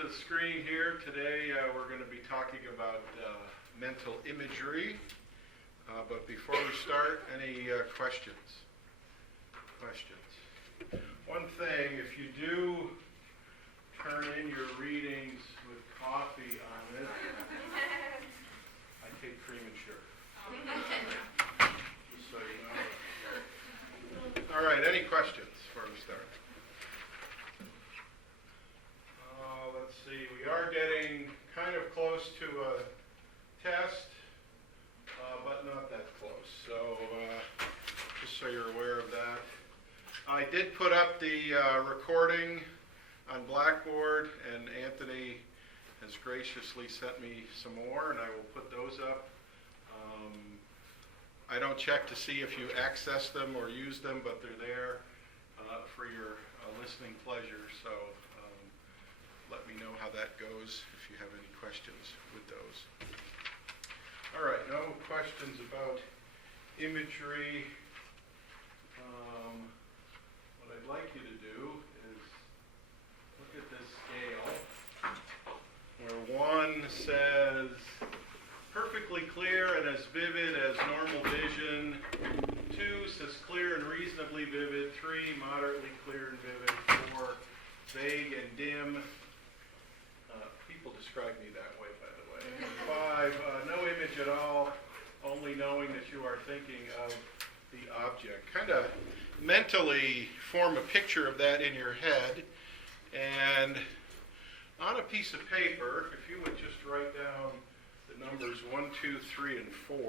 to the screen here. Today we're going to be talking about mental imagery. But before we start, any questions? One thing, if you do turn in your readings with coffee on it, I take cream and sugar. Just so you know. All right, any questions before we start? Let's see, we are getting kind of close to a test, but not that close. So just so you're aware of that. I did put up the recording on Blackboard, and Anthony has graciously sent me some more, and I will put those up. I don't check to see if you access them or use them, but they're there for your listening pleasure. So let me know how that goes if you have any questions with those. All right, no questions about imagery. What I'd like you to do is look at this scale where 1 says perfectly clear and as vivid as normal vision. 2 says clear and reasonably vivid. 3, moderately clear and vivid. 4, vague and dim. People describe me that way, by the way. 5, no image at all, only knowing that you are thinking of the object. Kind of mentally form a picture of that in your head. And on a piece of paper, if you would just write down the numbers 1, 2, 3, and 4. Can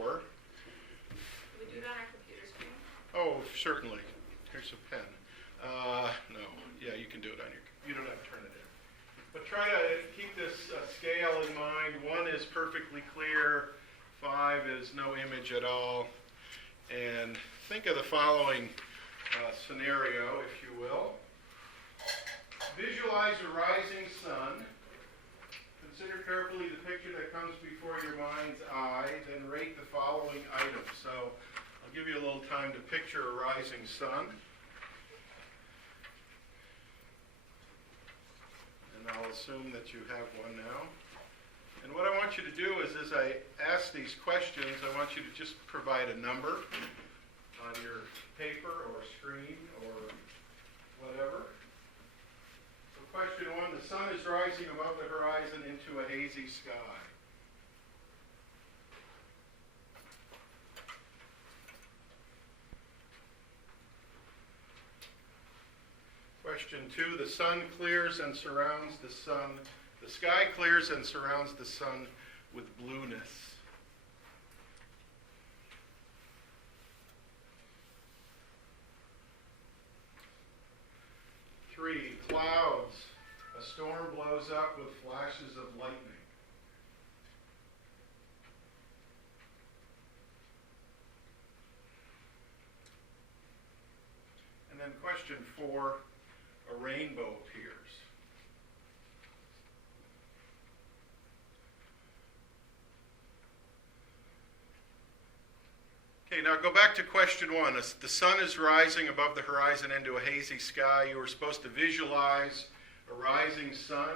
we do it on our computer screen? Oh, certainly. Here's a pen. No. Yeah, you can do it on your... You don't have to turn it in. But try to keep this scale in mind. 1 is perfectly clear. 5 is no image at all. And think of the following scenario, if you will. Visualize a rising sun. Consider carefully the picture that comes before your mind's eye. Then rate the following items. So I'll give you a little time to picture a rising sun. And I'll assume that you have one now. And what I want you to do is, as I ask these questions, I want you to just provide a number on your paper or screen or whatever. So question 1, the sun is rising above the horizon into a hazy sky. Question 2, the sun clears and surrounds the sun. The sky clears and surrounds the sun with blueness. Three, clouds. A storm blows up with flashes of lightning. And then question 4, a rainbow appears. Okay, now go back to question 1. As the sun is rising above the horizon into a hazy sky, you are supposed to visualize a rising sun.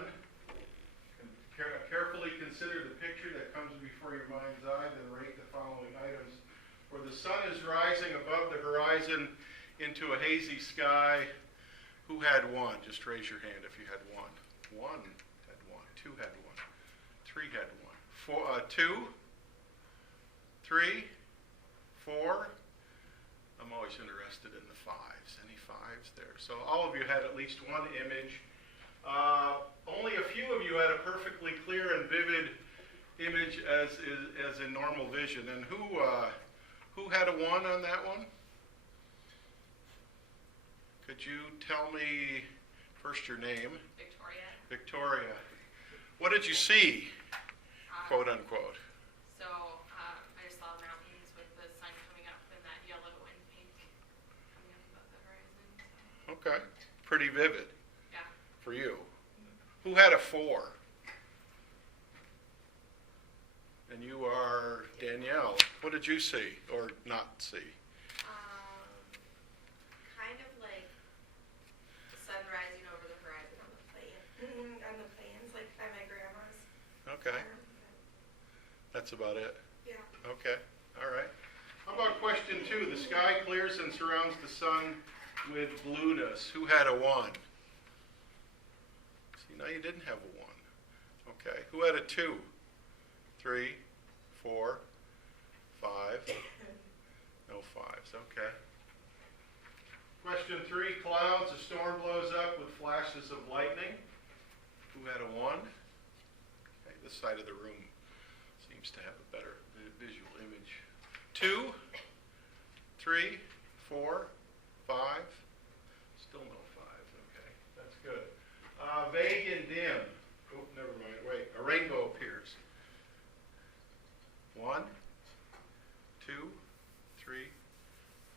Carefully consider the picture that comes before your mind's eye, then rate the following items. Where the sun is rising above the horizon into a hazy sky, who had 1? Just raise your hand if you had 1. 1 had 1. 2 had 1. 3 had 1. 2? 3? 4? I'm always interested in the 5s. Any 5s there? So all of you had at least 1 image. Only a few of you had a perfectly clear and vivid image as in normal vision. And who had a 1 on that one? Could you tell me first your name? Victoria. Victoria. What did you see, quote unquote? So I saw mountains with the sun coming up and that yellow and pink coming up above the horizon. So. Okay. Pretty vivid. Yeah. For you. Who had a 4? And you are Danielle. What did you see or not see? Kind of like the sun rising over the horizon on the plains, like Okay. That's about it? Yeah. Okay, all right. How about question 2? The sky clears and surrounds the sun with blueness. Who had a 1? See, now you didn't have a 1. Okay. Who had a 2? 3, 4, 5. No 5s. Okay. Question 3, clouds. A storm blows up with flashes of lightning. Who had a 1? Okay, this side of the room seems to have a better visual image. 2, 3, 4, 5. Still no 5s. Okay, that's good. Vague and dim. Oh, never mind. Wait, a rainbow appears. 1, 2, 3,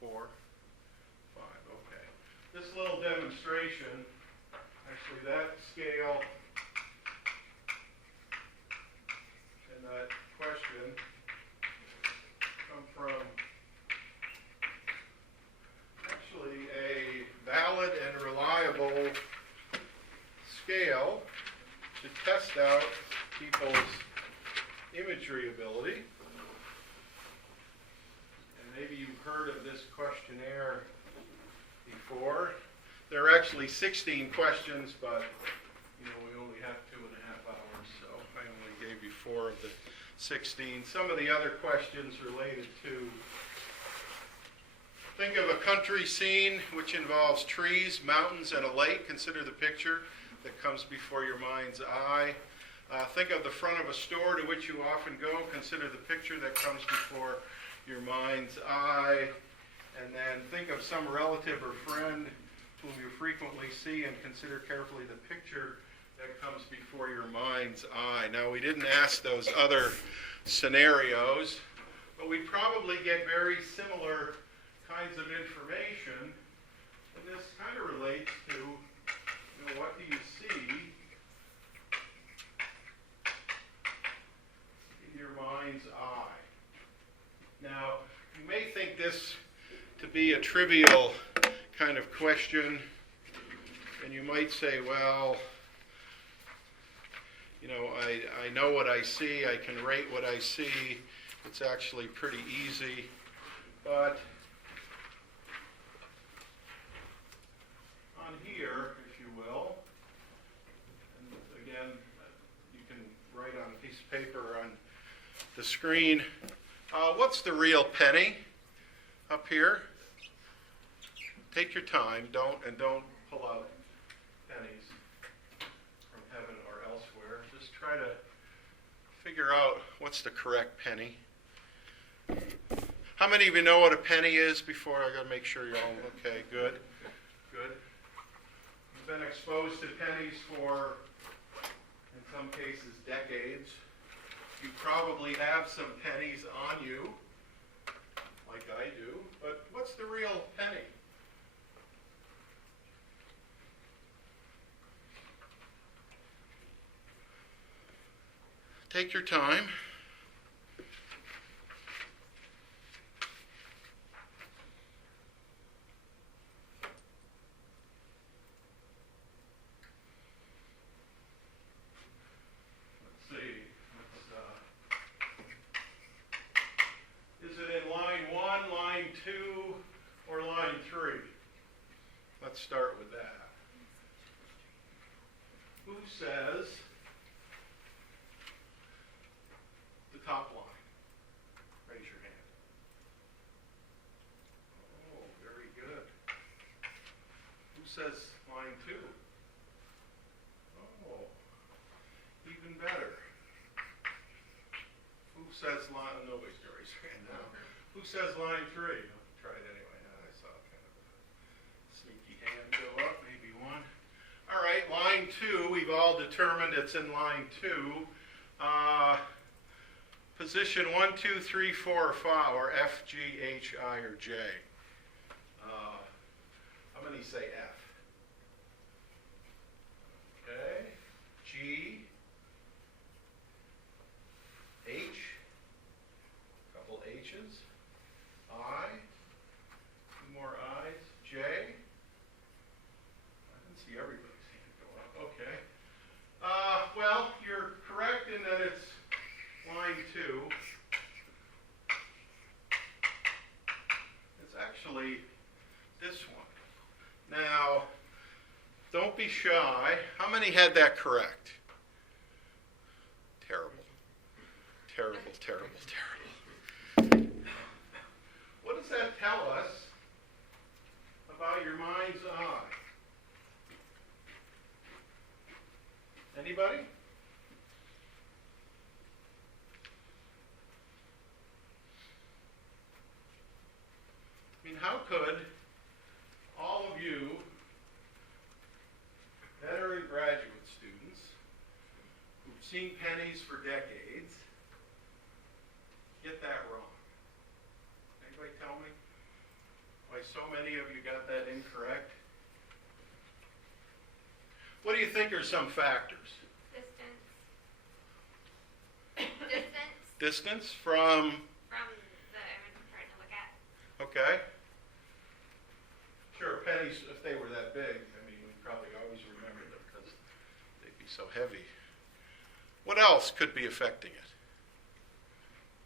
4, 5. Okay. This little demonstration, actually that scale and that question come from actually a valid and reliable scale to test out people's imagery ability. And maybe you've heard of this questionnaire before. There are actually 16 questions, but we only have 2.5 hours, so I only gave you 4 of the 16. Some of the other questions related to, think of a country scene which involves trees, mountains, and a lake. Consider the picture that comes before your mind's eye. Think of the front of a store to which you often go. Consider the picture that comes before your mind's eye. And then think of some relative or friend whom you frequently see, and consider carefully the picture that comes before your mind's eye. Now, we didn't ask those other scenarios, but we probably get very similar kinds of information. And this kind of relates to, what do you see in your mind's eye? Now, you may think this to be a trivial kind of question, and you might say, well, I know what I see, I can rate what I see, it's actually pretty easy, but on here, if you will, and again, you can write on a piece of paper on the screen, what's the real penny up here? Take your time, don't pull out pennies from heaven or elsewhere. Just try to figure out what's the correct penny. How many of you know what a penny is before? I got to make sure you're all okay. Good. You've been exposed to pennies for, in some cases, decades. You probably have some pennies on you, like I do. But what's the real penny? Take your time. Let's see. Is it in line 1, line 2, or line 3? Let's start with that. Who says the top line? Raise your hand. Oh, very good. Who says line 2? Oh, even better. Who says line, nobody's going to raise their hand now. Who says line 3? I'll try it anyway. I saw kind of a sneaky hand go up, maybe one. All right, line 2, we've all determined it's in line 2. Position 1, 2, 3, 4, or 5, or F, G, H, I, or J. How many say F? Okay. G, H, couple H's, I, 2 more I's, J. I didn't see everybody's hand go up. Okay. Well, you're correct in that it's be shy. How many had that correct? Terrible. Terrible, terrible, terrible. What does that tell us about your mind's eye? Anybody? I mean, how could all of you veteran graduate students who've seen pennies for decades get that wrong? Anybody tell me why so many of you got that incorrect? What do you think are some factors? Distance. Distance Distance from, from the image I'm trying to look at. okay. Sure, pennies, if they were that big, I mean, we probably always remember them because they'd be so heavy. What else could be affecting it?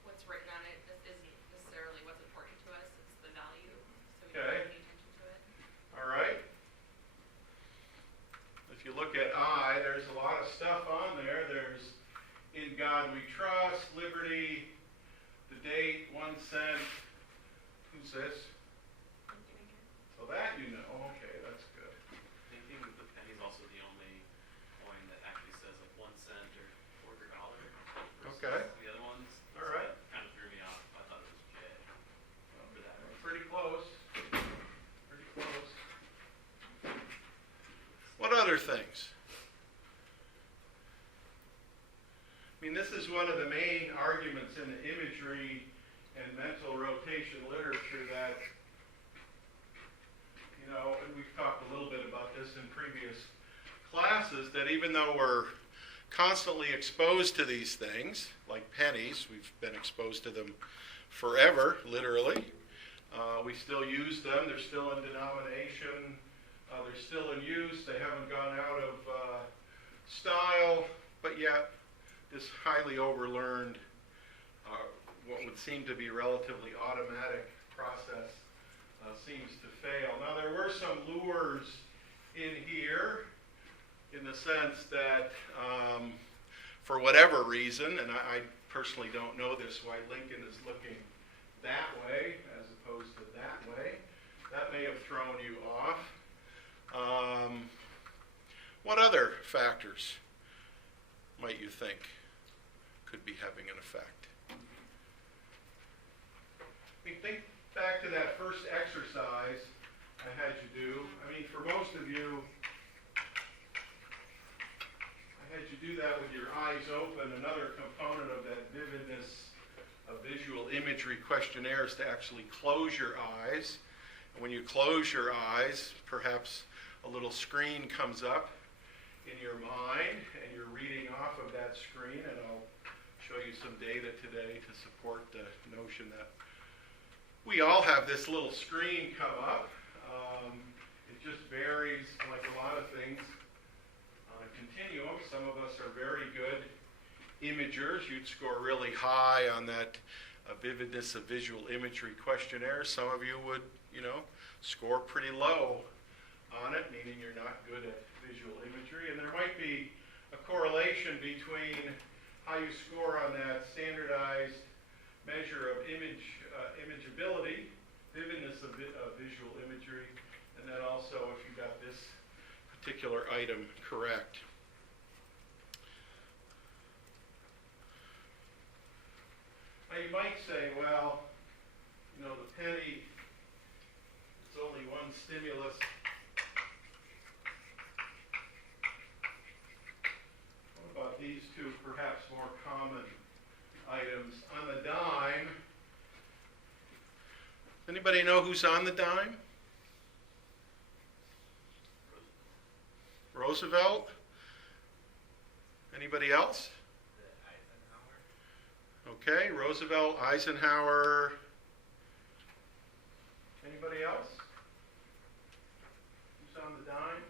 What's written on it just isn't necessarily what's important to us. It's the value, so we Okay. don't pay attention to it. All right. If you look at I, there's a lot of stuff on there. There's In God We Trust, Liberty, the date, 1 cent. Who's this? So that you know. Okay, that's good. Thinking that the penny's also the only coin that actually says like 1 cent or $1/4 versus Okay. the other ones. All right. So that kind of threw me off. I thought it was J for that. Pretty close. Pretty close. What other things? I mean, this is one of the main arguments in the imagery and mental rotation literature that, you know, and we've talked a little bit about this in previous classes, that even though we're constantly exposed to these things, like pennies, we've been exposed to them forever, literally. We still use them. They're still in denomination. They're still in use. They haven't gone out of style, but yet this highly overlearned, what would seem to be relatively automatic process seems to fail. Now, there were some lures in here in the sense that for whatever reason, and I personally don't know this, why Lincoln is looking that way as opposed to that way. That may have thrown you off. What other factors might you think could be having an effect? I mean, think back to that first exercise I had you do. I mean, for most of you, I had you do that with your eyes open. Another component of that vividness of visual imagery questionnaire is to actually close your eyes. And when you close your eyes, perhaps a little screen comes up in your mind, and you're reading off of that screen, and I'll show you some data today to support the notion that we all have this little screen come up. It just varies, like a lot of things, on a continuum. Some of us are very good imagers. You'd score really high on that vividness of visual imagery questionnaire. Some of you would, score pretty low on it, meaning you're not good at visual imagery. And there might be a correlation between how you score on that standardized measure of imageability, vividness of visual imagery, and then also if you got this particular item correct. Now you might say, well, the penny, it's only one stimulus. What about these two perhaps more common items? On the dime, anybody know who's on the dime? Roosevelt? Anybody else? Okay, Roosevelt, Eisenhower. Anybody else? Who's on the dime?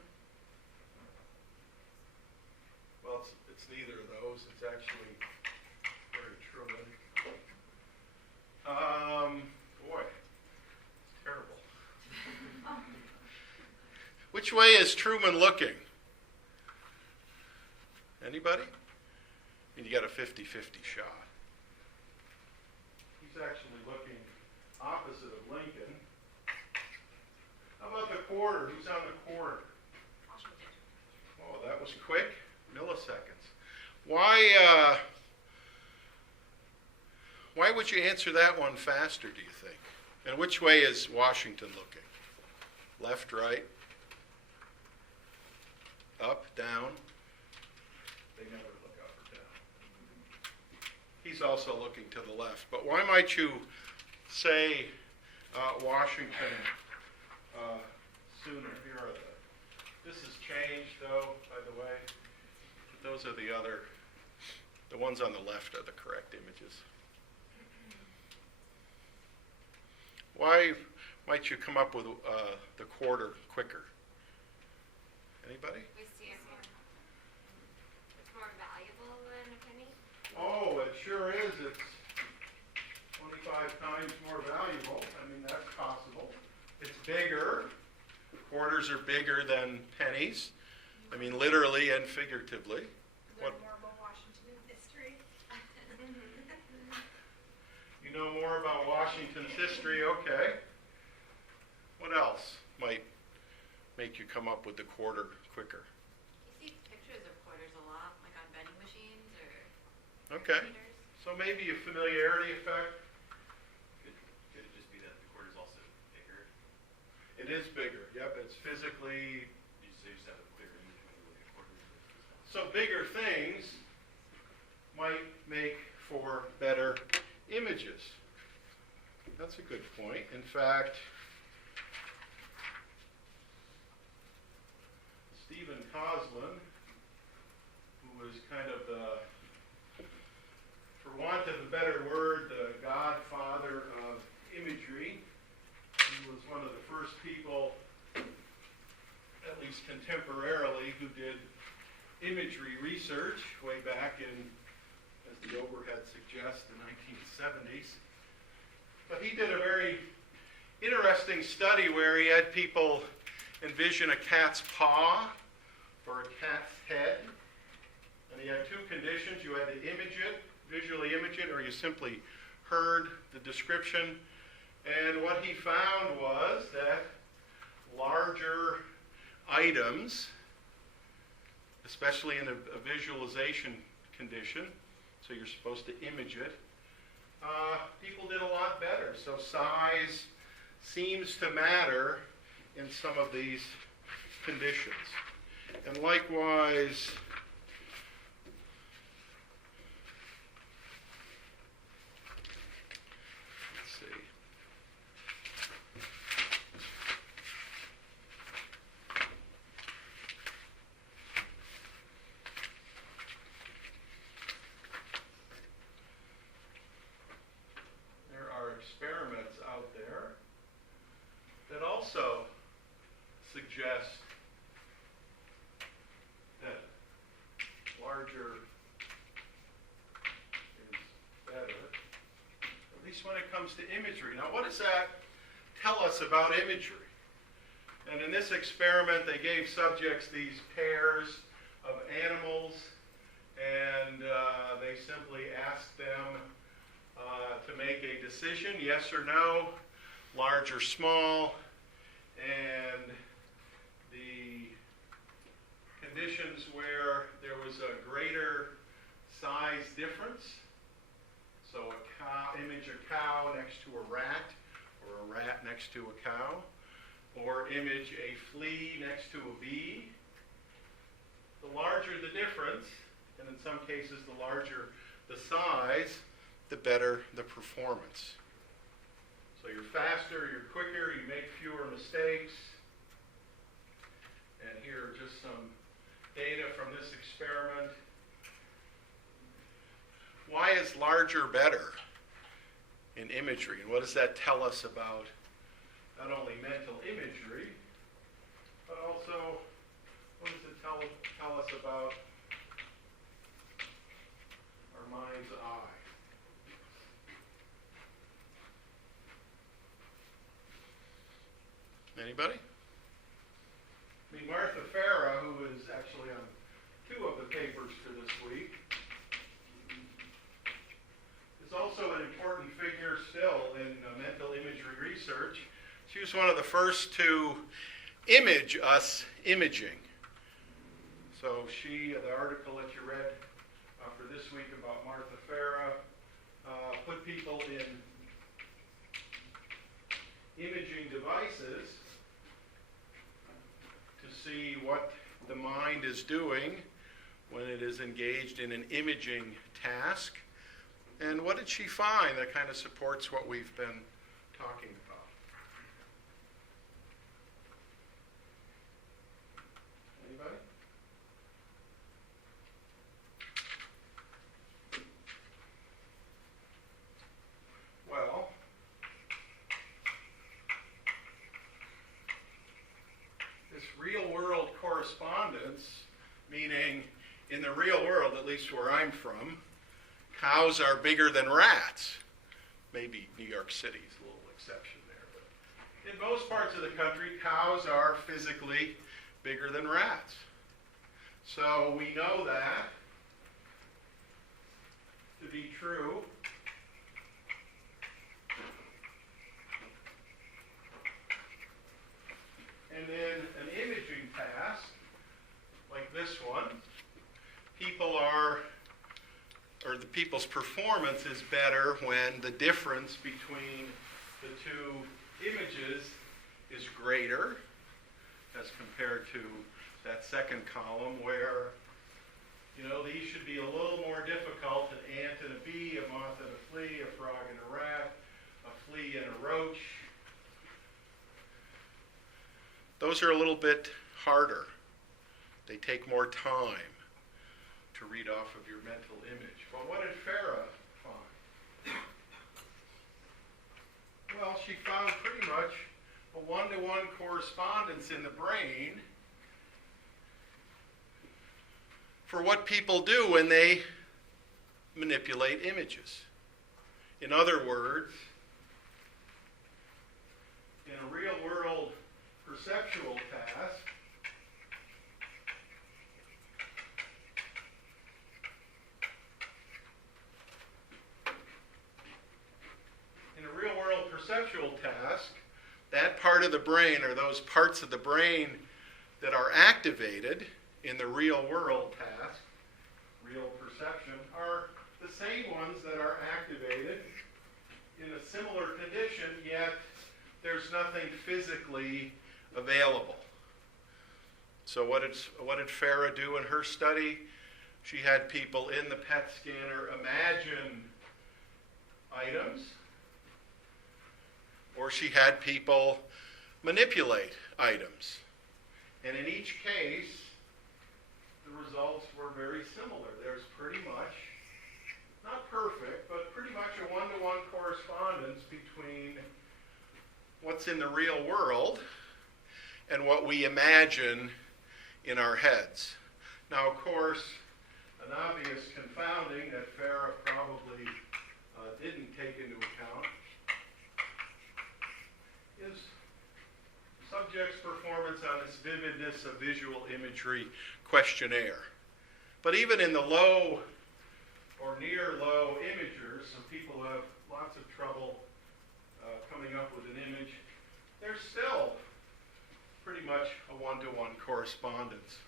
Well, it's neither of those. It's actually Harry Truman. Boy, it's terrible. Which way is Truman looking? Anybody? And you got a 50-50 shot. He's actually looking opposite of Lincoln. How about the quarter? Who's on the quarter? Washington. Oh, that was quick. Milliseconds. Why would you answer that one faster, do you think? And which way is Washington looking? Left, right? Up, down? They never look up or down. He's also looking to the left. But why might you say Washington sooner? Here are this has changed, though, by the way. Those are the ones on the left are the correct images. Why might you come up with the quarter quicker? Anybody? We see it more. It's more valuable than a penny. Oh, it sure is. It's 25 times more valuable. I mean, that's possible. It's bigger. Quarters are bigger than pennies. I mean, literally and figuratively. Learn more about Washington history. You know more about Washington's history, okay. What else might make you come up with the quarter quicker? You see pictures of quarters a lot, like on vending machines or Okay. meters. So maybe a familiarity effect. Could it just be that the quarter's also bigger? It is bigger, yep, it's physically. You just have a clear image when you look at quarters. So bigger things might make for better images. That's a good point. In fact, Stephen Coslin, who was kind of for want of a better word, the godfather of imagery, he was one of the first people, at least contemporarily, who did imagery research way back in, as the overhead suggests, the 1970s. But he did a very interesting study where he had people envision a cat's paw or a cat's head. And he had two conditions. You had to image it, visually image it, or you simply heard the description. And what he found was that larger items, especially in a visualization condition, so you're supposed to image it, people did a lot better. So size seems to matter in some of these conditions. And likewise, let's see. There are experiments out there that also suggest that larger is better, at least when it comes to imagery. Now, what does that tell us about imagery? And in this experiment, they gave subjects these pairs of animals, and they simply asked them to make a decision, yes or no, large or small, and the conditions where there was a greater size difference, so image a cow next to a rat, or a rat next to a cow, or image a flea next to a bee. The larger the difference, and in some cases the larger the size, the better the performance. So you're faster, you're quicker, you make fewer mistakes. And here are just some data from this experiment. Why is larger better in imagery? And what does that tell us about not only mental imagery, but also what does it tell us about our mind's eye? Anybody? I mean, Martha Farah, who is actually on two of the papers for this research. She was one of the first to image us imaging. So the article that you read for this week about Martha Farah, put people in imaging devices to see what the mind is doing when it is engaged in an imaging task. And what did she find that kind of supports what we've been talking about? Anybody? Well, this real-world correspondence, meaning in the real world, at least where I'm from, cows are bigger than rats. Maybe New York City is a little exception there. But in most parts of the country, cows are physically bigger than rats. So we know that to be true. And in an imaging task, like this one, the people's performance is better when the difference between the two images is greater as compared to that second column where, these should be a little more difficult: an ant and a bee, a moth and a flea, a frog and a rat, a flea and a roach. Those are a little bit harder. They take more time to read off of your mental image. Well, what did Farah find? Well, she found pretty much a one-to-one correspondence in the brain for what people do when they manipulate images. In other words, in a real-world perceptual task, that part of the brain, or those parts of the brain that are activated in the real world task, real perception, are the same ones that are activated in a similar condition, yet there's nothing physically available. So what did Farah do in her study? She had people in the PET scanner imagine items, or she had people manipulate items. And in each case, the results were very similar. There's pretty much, not perfect, but pretty much a one-to-one correspondence between what's in the real world and what we imagine in our heads. Now, of course, an obvious confounding that Farah probably didn't take into account is subject's performance on this vividness of visual imagery questionnaire. But even in the low or near low imagers, some people have lots of trouble coming up with an image. There's still pretty much a one-to-one correspondence.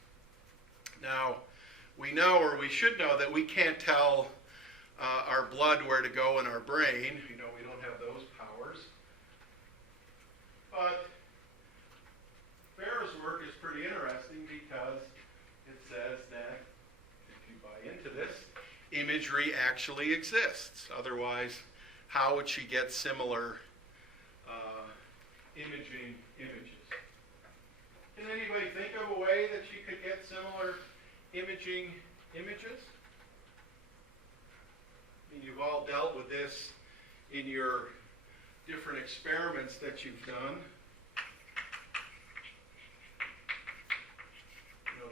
Now, we know, or we should know, that we can't tell our blood where to go in our brain. We don't have those powers. But Farah's work is pretty interesting because it says that, if you buy into this, imagery actually exists. Otherwise, how would she get similar imaging images? Can anybody think of a way that she could get similar imaging images? I mean, you've all dealt with this in your different experiments that you've done.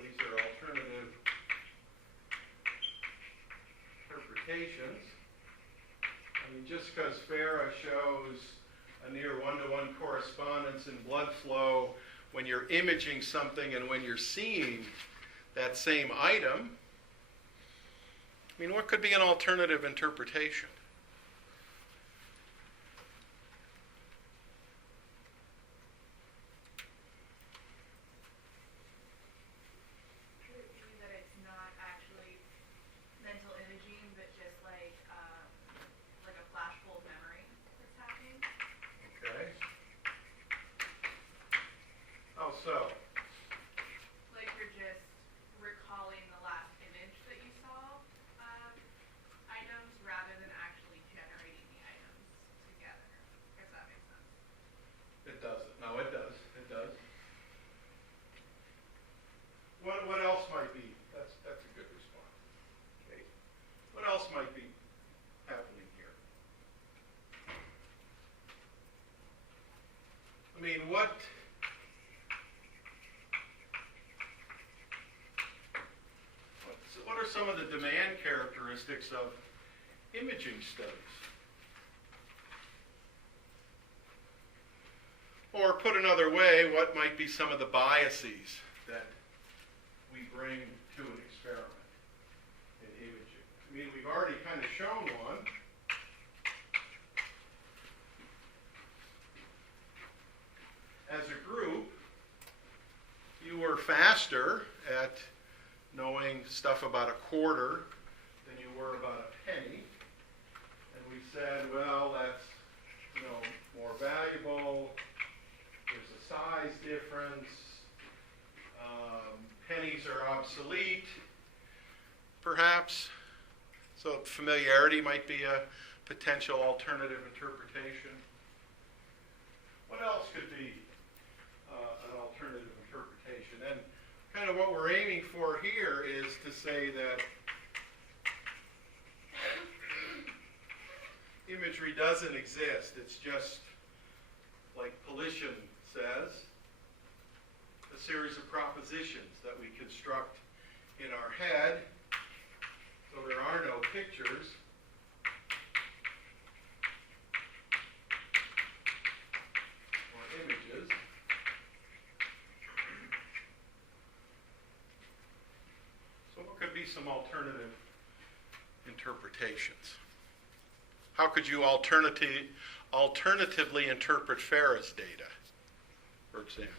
These are alternative interpretations. I mean, just because Farah shows a near one-to-one correspondence in blood flow when you're imaging something and when you're seeing that same item, I mean, what could be an alternative interpretation? I mean, what are some of the demand characteristics of imaging studies? Or put another way, what might be some of the biases that we bring to an experiment in imaging? I mean, we've already kind of shown one. As a group, you were faster at knowing stuff about a quarter than you were about a penny. And we said, well, that's, more valuable. There's a size difference. Pennies are obsolete, perhaps. So familiarity might be a potential alternative interpretation. What else could be an alternative interpretation? And kind of what we're aiming for here is to say that imagery doesn't exist. It's just, like Polition says, a series of propositions that we construct in our head. So there are no pictures. Or images. So what could be some alternative interpretations? How could you alternatively interpret Ferris data, for example?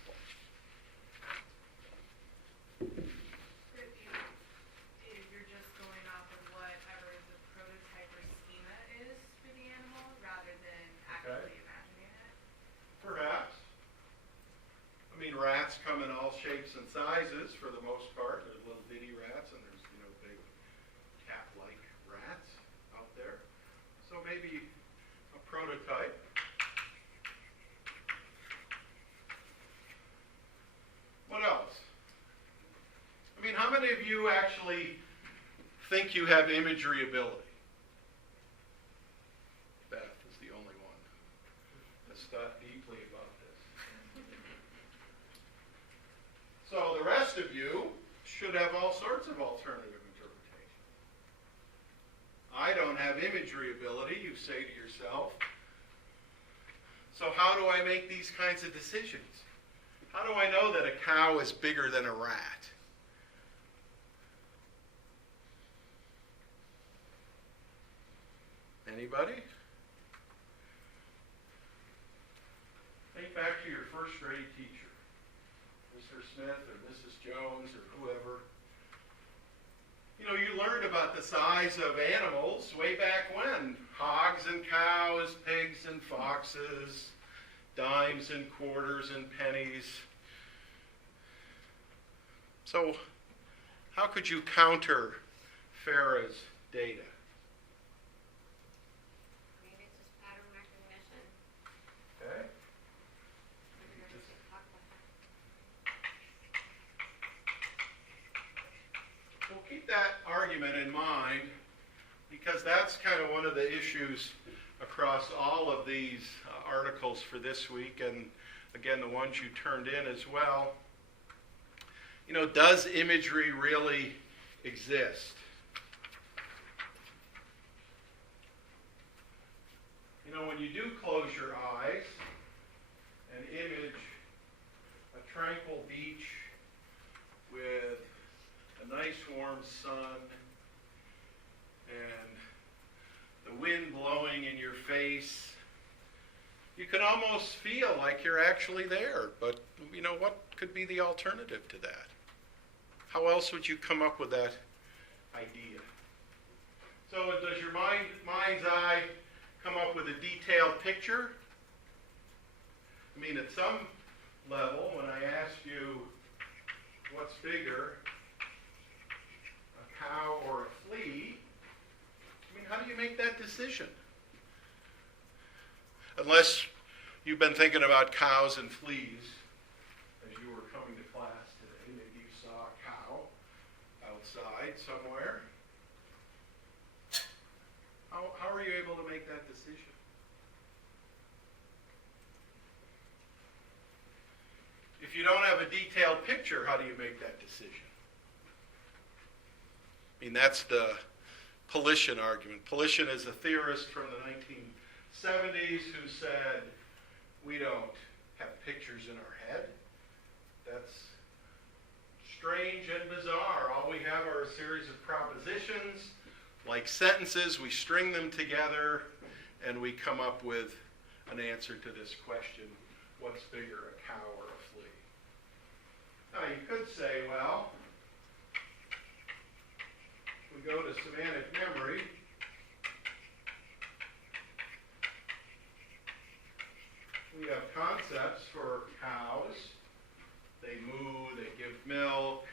If you're just going off of whatever the prototype or schema is for the animal, rather than actually imagining it. Perhaps. I mean, rats come in all shapes and sizes for the most part. There's little bitty rats and there's, big cat-like rats out there. So maybe a prototype. What else? I mean, how many of you actually think you have imagery ability? Beth is the only one that's thought deeply about this. So the rest of you should have all sorts of alternative interpretations. I don't have imagery ability, you say to yourself. So how do I make these kinds of decisions? How do I know that a cow is bigger than a rat? Anybody? Think back to your first grade teacher, Mr. Smith or Mrs. Jones or whoever. You learned about the size of animals way back when. Hogs and cows, pigs and foxes, dimes and quarters and pennies. So, how could you counter Farah's data? Maybe it's just pattern recognition. Okay. Maybe we're just talk about that. Well, keep that argument in mind, because that's kind of one of the issues across all of these articles for this week, and again, the ones you turned in as well. Does imagery really exist? When you do close your eyes and image a tranquil beach with a nice warm sun and the wind blowing in your face, you can almost feel like you're actually there. But what could be the alternative to that? How else would you come up with that idea? So does your mind's eye come up with a detailed picture? I mean, at some level, when I ask you what's bigger, a cow or a flea, how do you make that decision? Unless you've been thinking about cows and fleas as you were coming to class today. Maybe you saw a cow outside somewhere. How are you able to make that decision? detailed picture, how do you make that decision? I mean, that's the Polition argument. Polition is a theorist from the 1970s who said, we don't have pictures in our head. That's strange and bizarre. All we have are a series of propositions, like sentences. We string them together, and we come up with an answer to this question: what's bigger, a cow or a flea? Now, you could say, well, we go to semantic memory. We have concepts for cows. They moo, they give milk.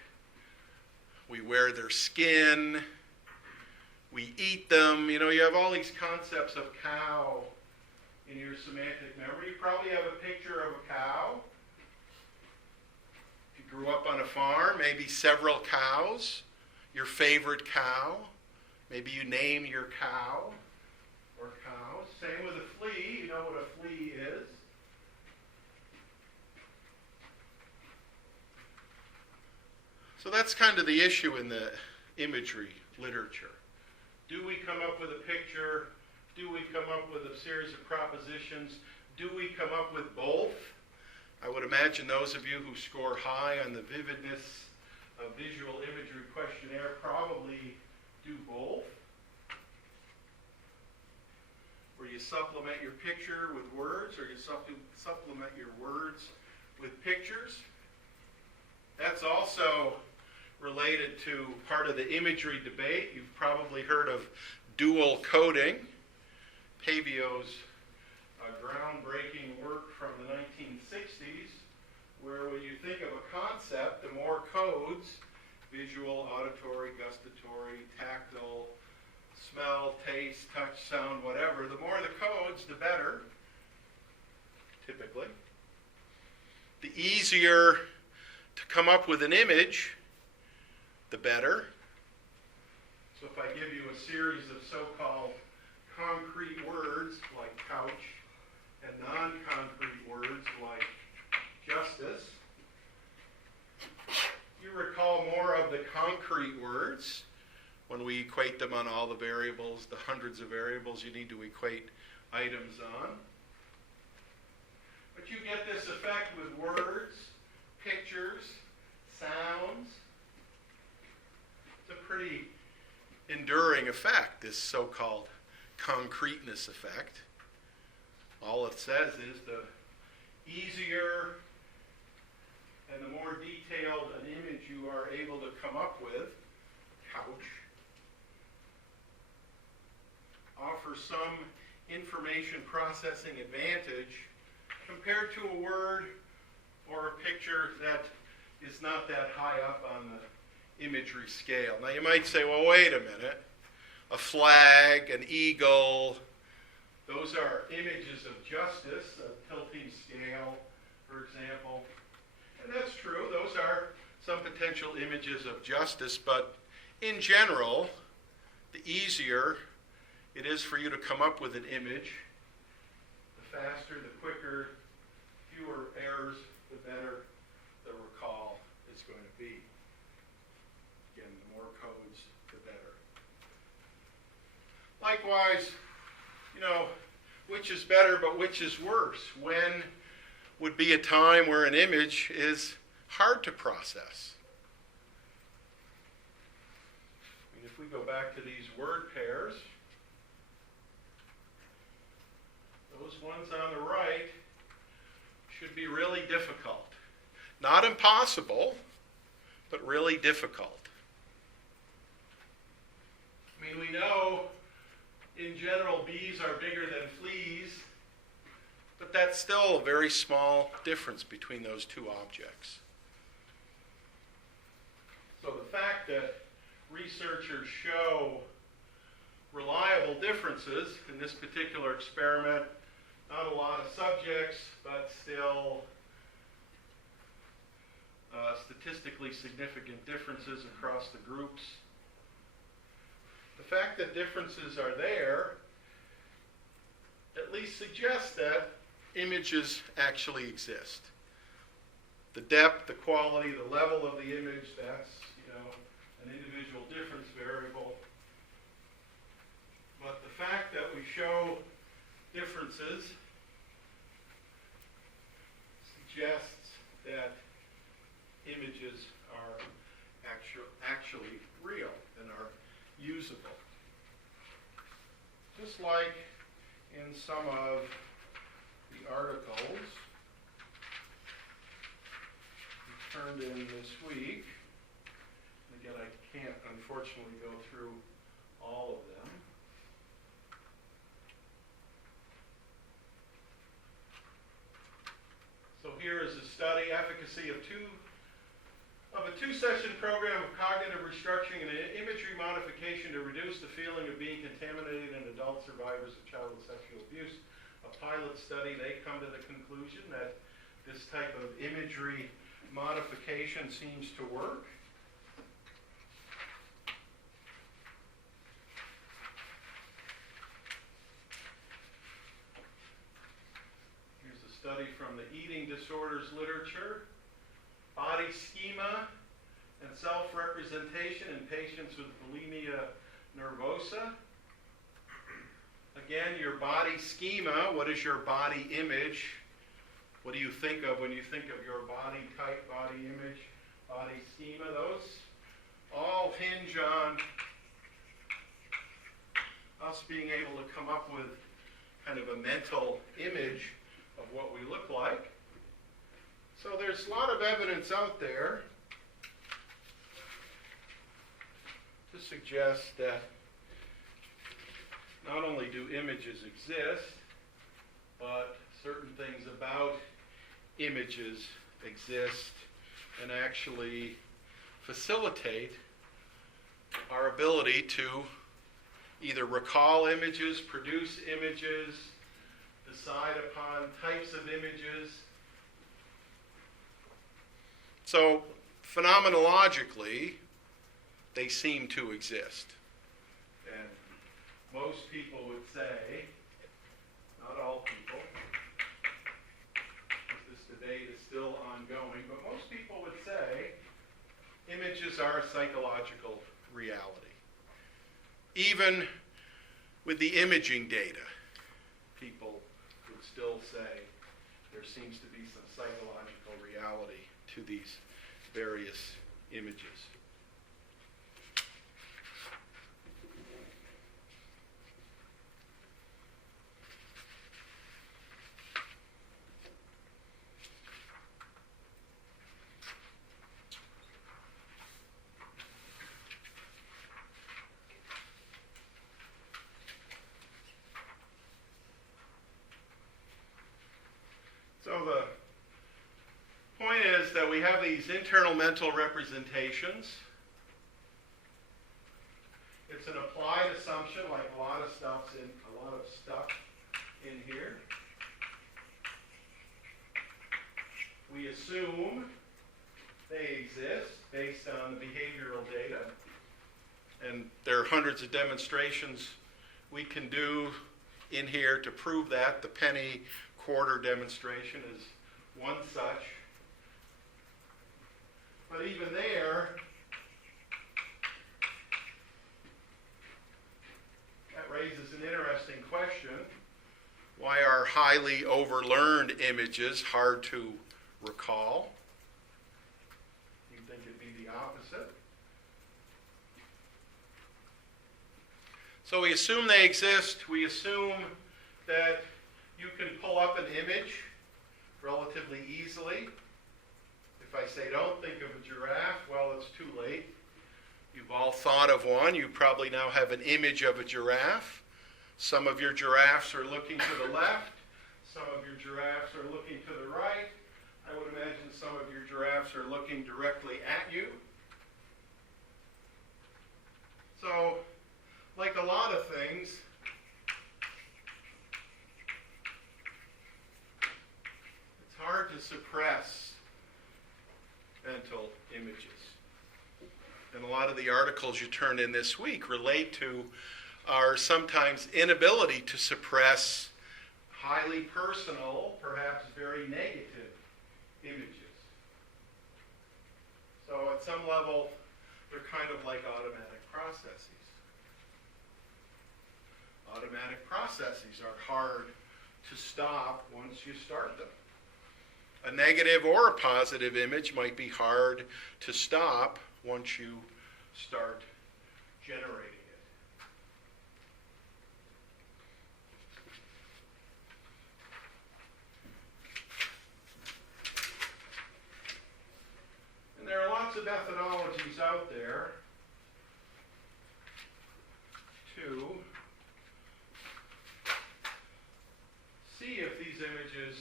We wear their skin. We eat them. You know, you have all these concepts of cow in your semantic memory. You probably have a picture of a cow. If you grew up on a farm, maybe several cows. Your favorite cow. Maybe you name your cow or cows. Same with a flea. You know what a flea is. So that's kind of the issue in the imagery literature. Do we come up with a picture? Do we come up with a series of propositions? Do we come up with both? I would imagine those of you who score high on the vividness of visual imagery questionnaire probably do both. Where you supplement your picture with words, or you supplement your words with pictures. That's also related to part of the imagery debate. You've probably heard of dual coding. Pavio's groundbreaking work from the 1960s, where when you think of a concept, the more codes, visual, auditory, gustatory, tactile, smell, taste, touch, sound, whatever, the more the codes, the better, typically. The easier to come up with an image, the better. So if I give you a series of so-called concrete words like couch and non-concrete words like justice, you recall more of the concrete words when we equate them on all the variables, the hundreds of variables you need to equate items on. But you get this effect with words, pictures, sounds. It's a pretty enduring effect, this so-called concreteness effect. All it says is the easier and the more detailed an image you are able to come up with, couch, offers some information processing advantage compared to a word or a picture that is not that high up on the imagery scale. Now you might say, well, wait a minute. A flag, an eagle, those are images of justice, a tilting scale, for example. And that's true. Those are some potential images of justice, but in general, the easier it is for you to come up with an image, the faster, the quicker, fewer errors, the better the recall is going to be. Again, the more codes, the better. Likewise, which is better but which is worse? When would be a time where an image is hard to process? If we go back to these word pairs, those ones on the right should be really difficult. Not impossible, but really difficult. I mean, we know in general bees are bigger than fleas, but that's still a very small difference between those two objects. So the fact that researchers show reliable differences in this particular experiment, not a lot of subjects, but still statistically significant differences across the groups. The fact that differences are there at least suggests that images actually exist. The depth, the quality, the level of the image, that's, an individual difference variable. But the fact that we show differences suggests that images are actually real and are usable. Just like in some of the articles we turned in this week. Again, I can't unfortunately go through all of them. So here is a study, efficacy of a two-session program of cognitive restructuring and imagery modification to reduce the feeling of being contaminated in adult survivors of childhood sexual abuse. A pilot study, they come to the conclusion that this type of imagery modification seems to work. Here's a study from the eating disorders literature. Body schema and self-representation in patients with bulimia nervosa. Again, your body schema, what is your body image? What do you think of when you think of your body type, body image, body schema? Those all hinge on us being able to come up with kind of a mental image of what we look like. So there's a lot of evidence out there to suggest that not only do images exist, but certain things about images exist and actually facilitate our ability to either recall images, produce images, decide upon types of images. So, phenomenologically, they seem to exist. And most people would say, not all people, this debate is still ongoing, but most people would say images are a psychological reality. Even with the imaging data, people would still say there seems to be some psychological reality to these various images. So the point is that we have these internal mental representations. It's an applied assumption, like a lot of stuff in here. We assume they exist based on the behavioral data. And there are hundreds of demonstrations we can do in here to prove that. The penny quarter demonstration is one such. But even there, that raises an interesting question. Why are highly overlearned images hard to recall? You'd think it'd be the opposite. So we assume they exist. We assume that you can pull up an image relatively easily. If I say don't think of a giraffe, well, it's too late. You've all thought of one. You probably now have an image of a giraffe. Some of your giraffes are looking to the left. Some of your giraffes are looking to the right. I would imagine some of your giraffes are looking directly at you. So, like a lot of things, it's hard to suppress mental images. And a lot of the articles you turned in this week relate to our sometimes inability to suppress highly personal, perhaps very negative images. So at some level, they're kind of like automatic processes. Automatic processes are hard to stop once you start them. A negative or a positive image might be hard to stop once you start generating it. And there are lots of methodologies out there to see if these images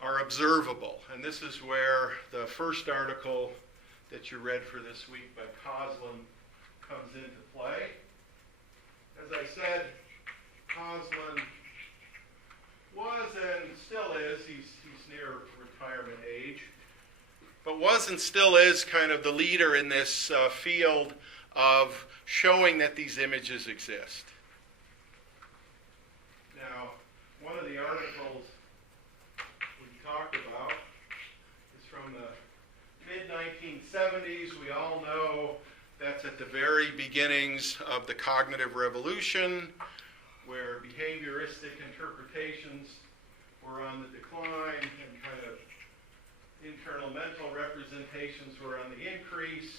are observable. And this is where the first article that you read for this week by Coslin comes into play. As I said, Coslin was and still is, he's near retirement age, but was and still is kind of the leader in this field of showing that these images exist. Now, one of the articles we talked about is from the mid-1970s. We all know that's at the very beginnings of the cognitive revolution, where behavioristic interpretations were on the decline and kind of internal mental representations were on the increase.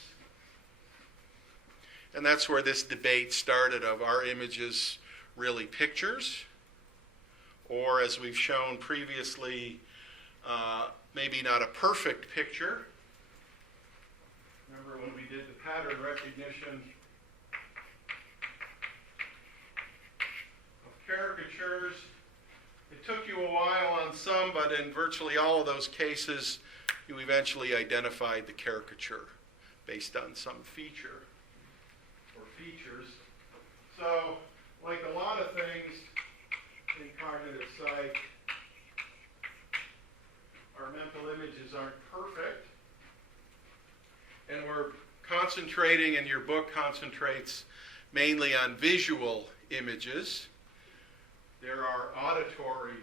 And that's where this debate started of, are images really pictures? Or, as we've shown previously, maybe not a perfect picture. Remember when we did the pattern recognition of caricatures? It took you a while on some, but in virtually all of those cases, you eventually identified the caricature based on some feature or features. So, like a lot of things in cognitive psych, our mental images aren't perfect. And we're concentrating, and your book concentrates mainly on visual images. There are auditory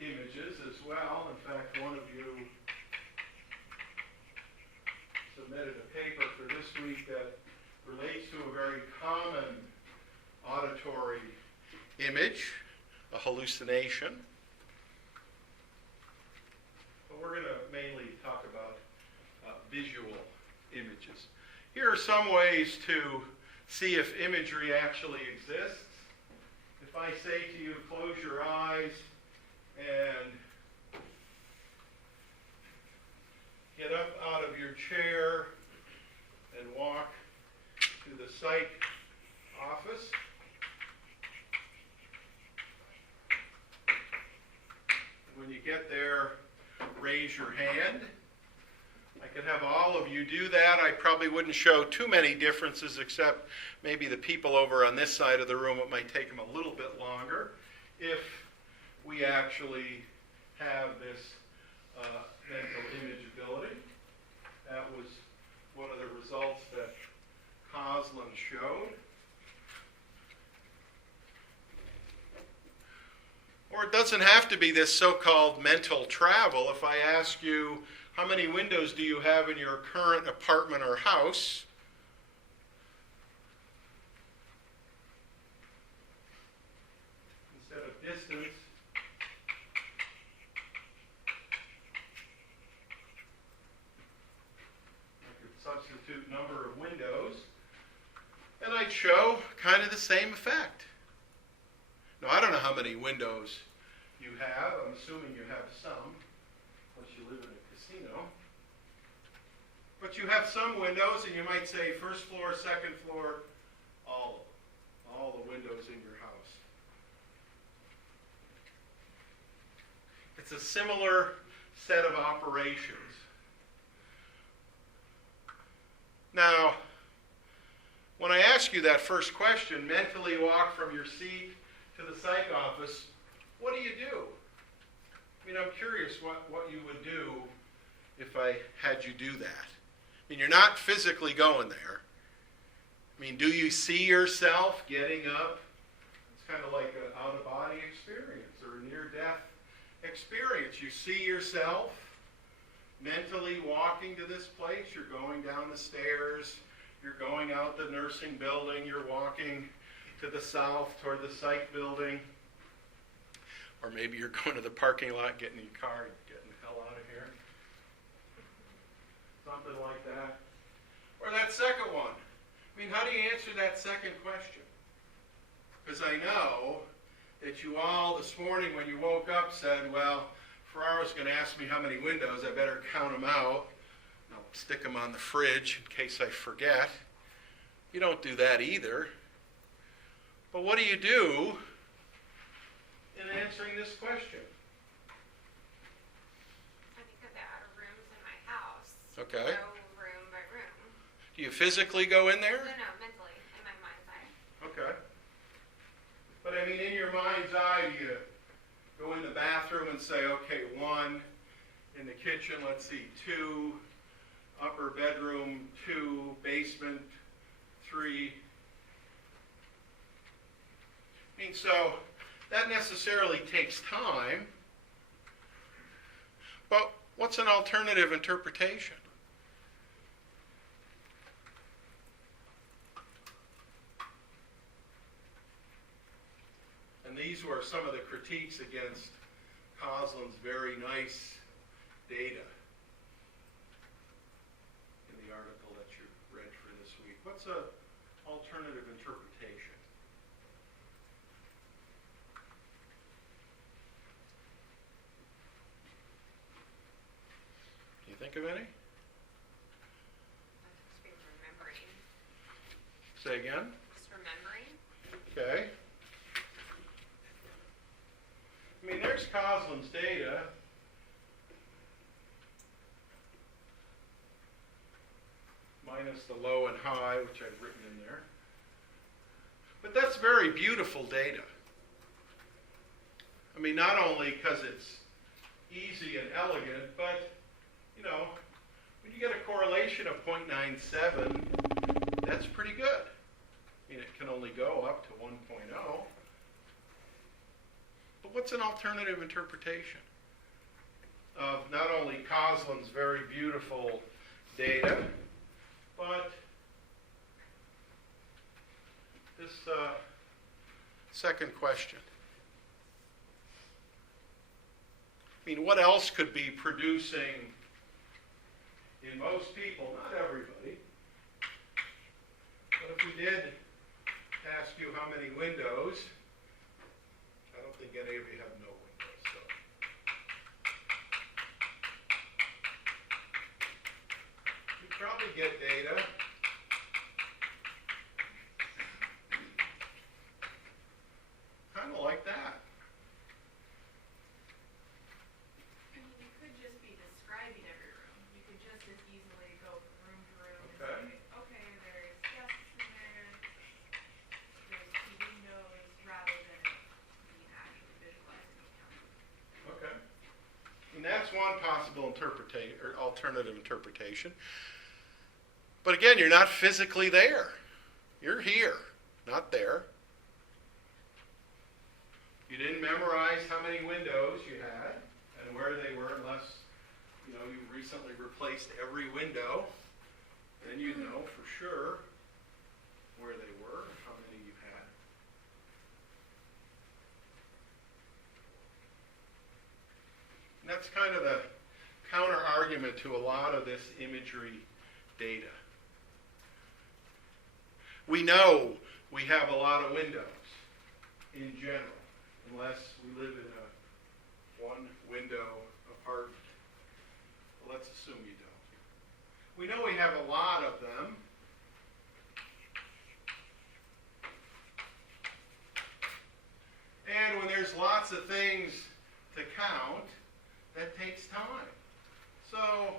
images as well. In fact, one of you submitted a paper for this week that relates to a very common auditory image, a hallucination. But we're going to mainly talk about visual images. Here are some ways to see if imagery actually exists. If I say to you, close your eyes and get up out of your chair and walk to the psych office. When you get there, raise your hand. I could have all of you do that. I probably wouldn't show too many differences, except maybe the people over on this side of the room, it might take them a little bit longer if we actually have this mental image ability. That was one of the results that Coslin showed. Or it doesn't have to be this so-called mental travel. If I ask you, how many windows do you have in your current apartment or house? Instead of distance, I could substitute number of windows, and I'd show kind of the same effect. Now, I don't know how many windows you have. I'm assuming you have some, unless you live in a casino. But you have some windows, and you might say first floor, second floor, all of them, all the windows in your house. It's a similar set of operations. Now, when I ask you that first question, mentally walk from your seat to the psych office, what do you do? I mean, I'm curious what you would do if I had you do that. I mean, you're not physically going there. I mean, do you see yourself getting up? It's kind of like an out-of-body experience or a near-death experience. You see yourself mentally walking to this place. You're going down the stairs. You're going out the nursing building. You're walking to the south toward the psych building. Or maybe you're going to the parking lot, getting in your car, and getting the hell out of here. Something like that. Or that second one. I mean, how do you answer that second question? Because I know that you all this morning when you woke up said, well, Ferraro's going to ask me how many windows. I better count them out. I'll stick them on the fridge in case I forget. You don't do that either. But what do you do in answering this question? I think of the outer rooms in my house. Okay. Go room by room. Do you physically go in there? No, mentally, in my mind's eye. Okay. But I mean, in your mind's eye, do you go in the bathroom and say, okay, 1, in the kitchen, let's see, 2, upper bedroom, 2, basement, 3. I mean, so that necessarily takes time. But what's an alternative interpretation? And these were some of the critiques against Coslin's very nice data in the article that you read for this week. What's an alternative interpretation? Can you think of any? Just be remembering. Say again? Just remembering. Okay. I mean, there's Coslin's data. Minus the low and high, which I've written in there. But that's very beautiful data. I mean, not only because it's easy and elegant, but, you know, when you get a correlation of 0.97, that's pretty good. I mean, it can only go up to 1.0. But what's an alternative interpretation of not only Coslin's very beautiful data, but this second question? I mean, what else could be producing in most people, not everybody, but if we did ask you how many windows, I don't think any of you have no windows, so. You probably get data. Kind of like that. I mean, you could just be describing every room. You could just as easily go from room to room and say, okay, there's desks in there, there's 2 windows, rather than being actually visualizing and counting. Okay. And that's one possible interpretation or alternative interpretation. But again, you're not physically there. You're here, not there. You didn't memorize how many windows you had and where they were unless, you know, you recently replaced every window. Then you'd know for sure where they were, how many you had. And that's kind of the counter-argument to a lot of this imagery data. We know we have a lot of windows in general, unless we live in a one-window apartment. Well, let's assume you don't. We know we have a lot of them. And when there's lots of things to count, that takes time. So,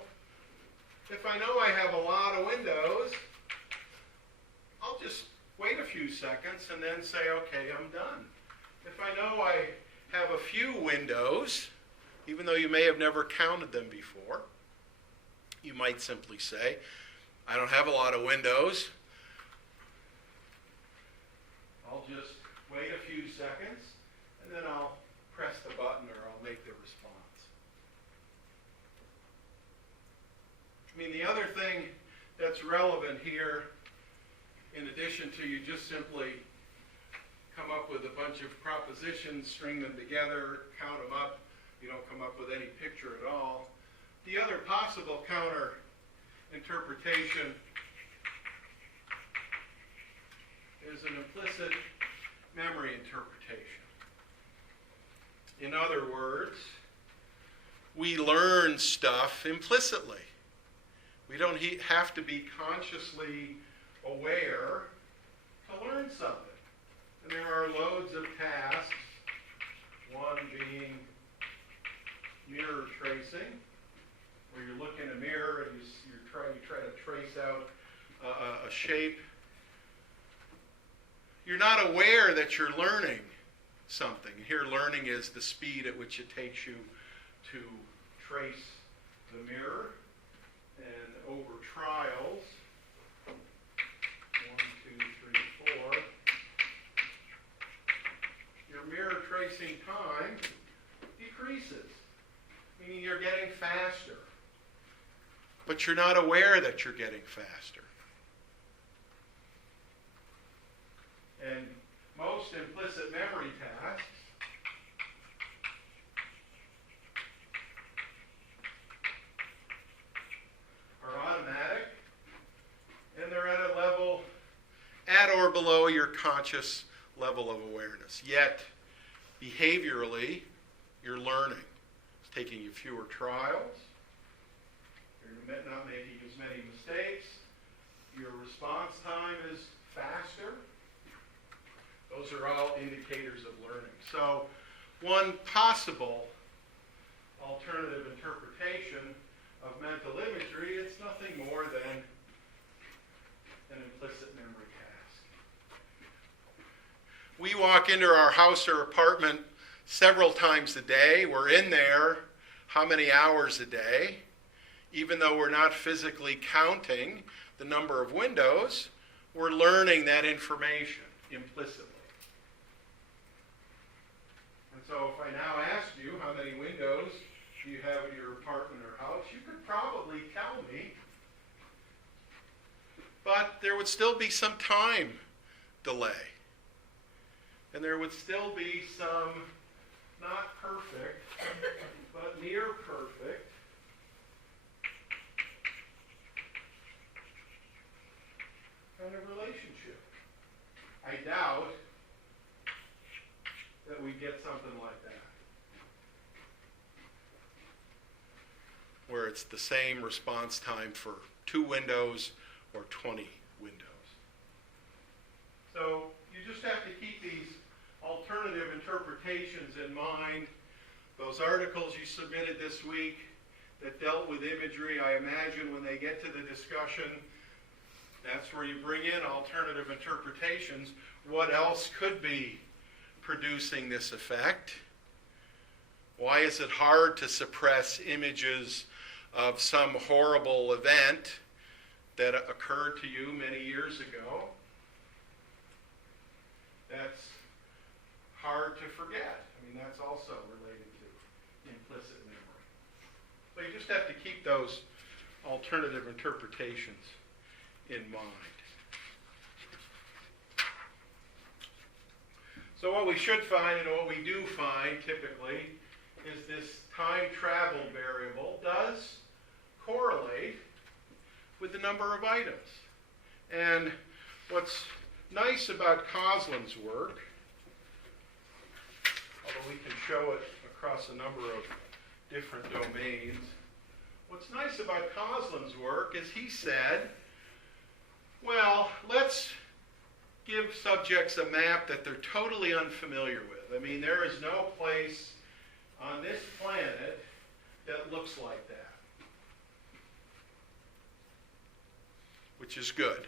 if I know I have a lot of windows, I'll just wait a few seconds and then say, okay, I'm done. If I know I have a few windows, even though you may have never counted them before, you might simply say, I don't have a lot of windows. I'll just wait a few seconds, and then I'll press the button or I'll make the response. I mean, the other thing that's relevant here, in addition to you just simply come up with a bunch of propositions, string them together, count them up, you don't come up with any picture at all. The other possible counter interpretation is an implicit memory interpretation. In other words, we learn stuff implicitly. We don't have to be consciously aware to learn something. And there are loads of tasks, one being mirror tracing, where you look in a mirror and you try to trace out a shape. You're not aware that you're learning something. Here, learning is the speed at which it takes you to trace the mirror. And over trials, 1, 2, 3, 4, your mirror tracing time decreases, meaning you're getting faster. But you're not aware that you're getting faster. And most implicit memory tasks are automatic, and they're at a level at or below your conscious level of awareness. Yet, behaviorally, you're learning. It's taking you fewer trials. You're not making as many mistakes. Your response time is faster. Those are all indicators of learning. So, one possible alternative interpretation of mental imagery, it's nothing more than an implicit memory task. We walk into our house or apartment several times a day. We're in there how many hours a day? Even though we're not physically counting the number of windows, we're learning that information implicitly. And so if I now asked you how many windows do you have in your apartment or house, you could probably tell me. But there would still be some time delay. And there would still be some not perfect, but near perfect kind of relationship. I doubt that we get something like that, where it's the same response time for 2 windows or 20 windows. So you just have to keep these alternative interpretations in mind. Those articles you submitted this week that dealt with imagery, I imagine when they get to the discussion, that's where you bring in alternative interpretations. What else could be producing this effect? Why is it hard to suppress images of some horrible event that occurred to you many years ago? That's hard to forget. I mean, that's also related to implicit memory. So you just have to keep those alternative interpretations in mind. So what we should find, and what we do find typically, is this time travel variable does correlate with the number of items. And what's nice about Coslin's work, although we can show it across a number of different domains, what's nice about Coslin's work is he said, well, let's give subjects a map that they're totally unfamiliar with. I mean, there is no place on this planet that looks like that, which is good.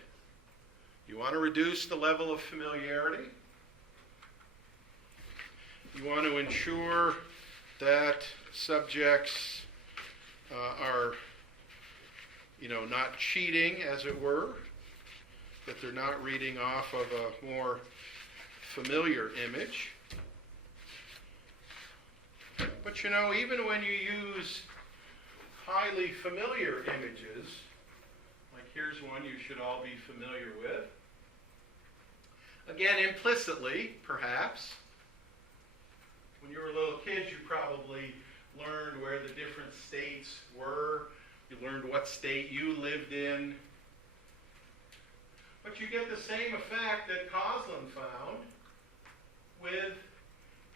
You want to reduce the level of familiarity. You want to ensure that subjects are, not cheating, as it were, that they're not reading off of a more familiar image. But even when you use highly familiar images. Like here's one you should all be familiar with. Again, implicitly, perhaps. When you were little kids, you probably learned where the different states were. You learned what state you lived in. But you get the same effect that Coslin found with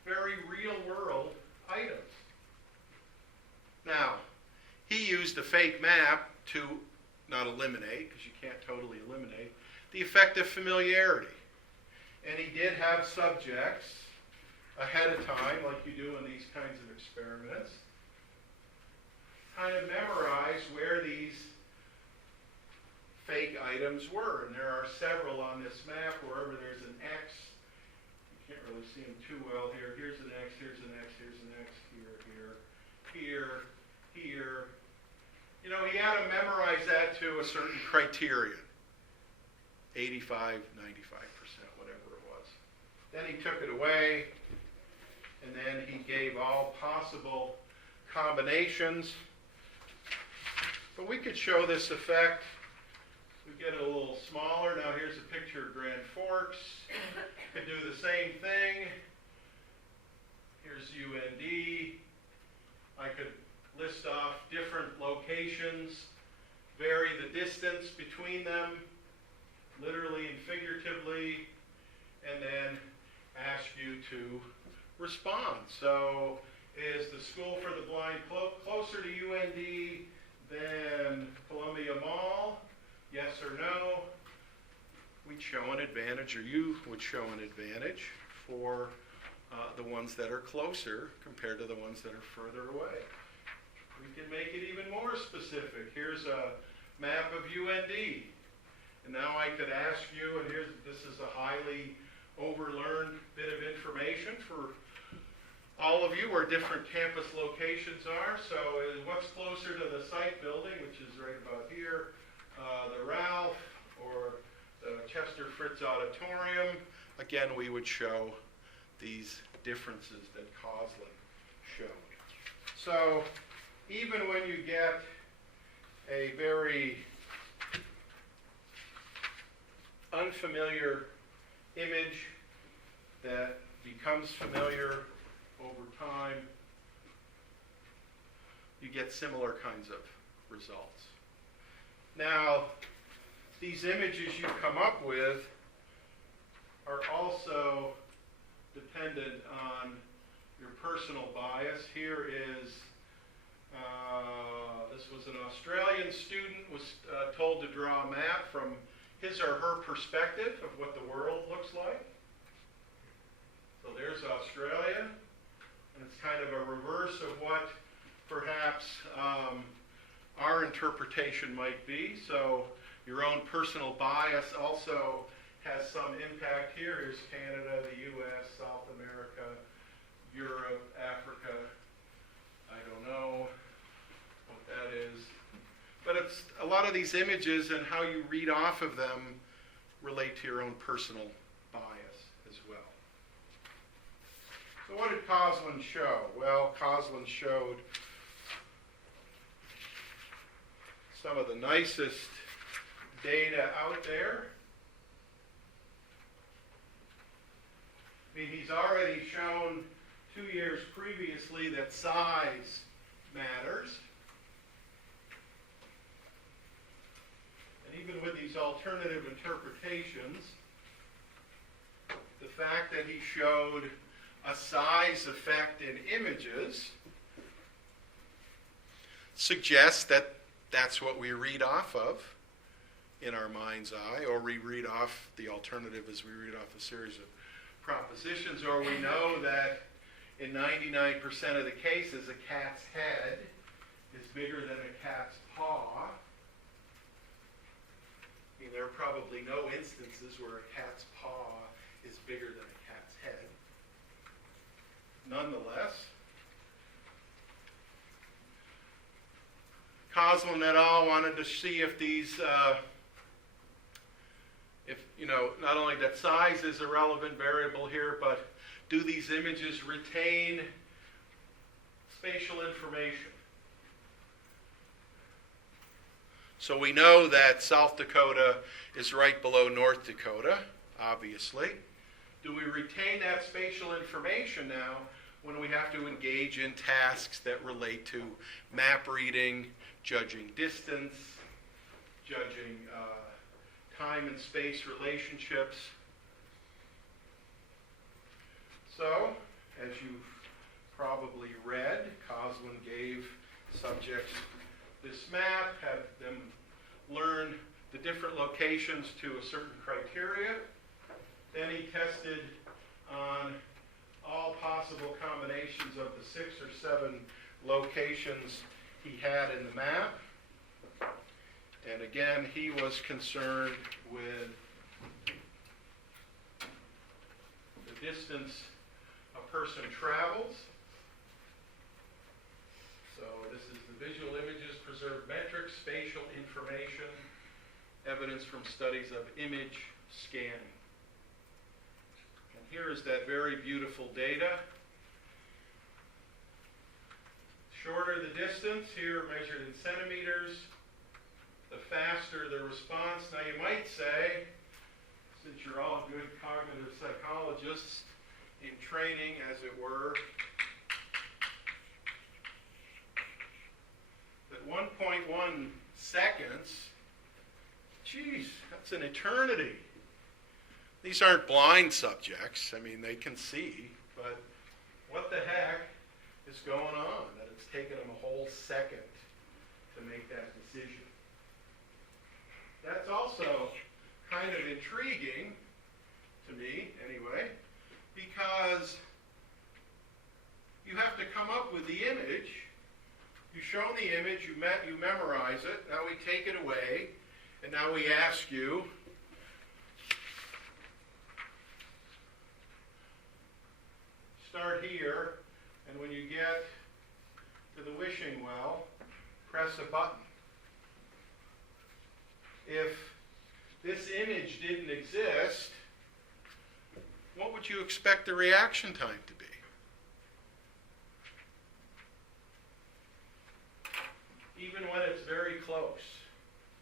very real-world items. Now, he used a fake map to not eliminate, because you can't totally eliminate, the effect of familiarity. And he did have subjects ahead of time, like you do in these kinds of experiments, kind of memorize where these fake items were. And there are several on this map. Wherever there's an X, you can't really see them too well here. Here's an X, here's an X, here's an X, here. You know, he had to memorize that to a certain criterion. 85, 95%, whatever it was. Then he took it away, and then he gave all possible combinations. But we could show this effect. We get it a little smaller. Now here's a picture of Grand Forks. Could do the same thing. Here's UND. I could list off different locations, vary the distance between them, literally and figuratively, and then ask you to respond. So, is the School for the Blind closer to UND than Columbia Mall? Yes or no? We'd show an advantage, or you would show an advantage for the ones that are closer compared to the ones that are further away. We can make it even more specific. Here's a map of UND. And now I could ask you, and this is a highly overlearned bit of information for all of you where different campus locations are. So what's closer to the site building, which is right about here, the Ralph or the Chester Fritz Auditorium? Again, we would show these differences that Coslin showed. So even when you get a very unfamiliar image that becomes familiar over time, you get similar kinds of results. Now, these images you come up with are also dependent on your personal bias. Here is, this was an Australian student, was told to draw a map from his or her perspective of what the world looks like. So there's Australia, and it's kind of a reverse of what perhaps our interpretation might be. So your own personal bias also has some impact here. Here's Canada, the U.S., South America, Europe, Africa. I don't know what that is. But it's a lot of these images and how you read off of them relate to your own personal bias as well. So what did Coslin show? Well, Coslin showed some of the nicest data out there. I mean, he's already shown 2 years previously that size matters. And even with these alternative interpretations, the fact that he showed a size effect in images suggests that that's what we read off of in our mind's eye, or we read off the alternative as we read off a series of propositions, or we know that in 99% of the cases a cat's head is bigger than a cat's paw. I mean, there are probably no instances where a cat's paw is bigger than a cat's head. Nonetheless, Coslin et al. Wanted to see if these, not only that size is a relevant variable here, but do these images retain spatial information? So we know that South Dakota is right below North Dakota, obviously. Do we retain that spatial information now when we have to engage in tasks that relate to map reading, judging distance, judging time and space relationships? So, as you've probably read, Coslin gave subjects this map, had them learn the different locations to a certain criteria. Then he tested on all possible combinations of the 6 or 7 locations he had in the map. And again, he was concerned with the distance a person travels. So this is the visual images preserve metrics, spatial information, evidence from studies of image scanning. And here is that very beautiful data. Shorter the distance, here measured in centimeters, the faster the response. Now you might say, since you're all good cognitive psychologists in training, as it were, that 1.1 seconds, geez, that's an eternity. These aren't blind subjects. I mean, they can see, but what the heck is going on that it's taken them a whole second to make that decision? That's also kind of intriguing to me, anyway, because you have to come up with the image. You show the image, you memorize it, now we take it away, and now we ask you, start here, and when you get to the wishing well, press a button. If this image didn't exist, what would you expect the reaction time to be? Even when it's very close,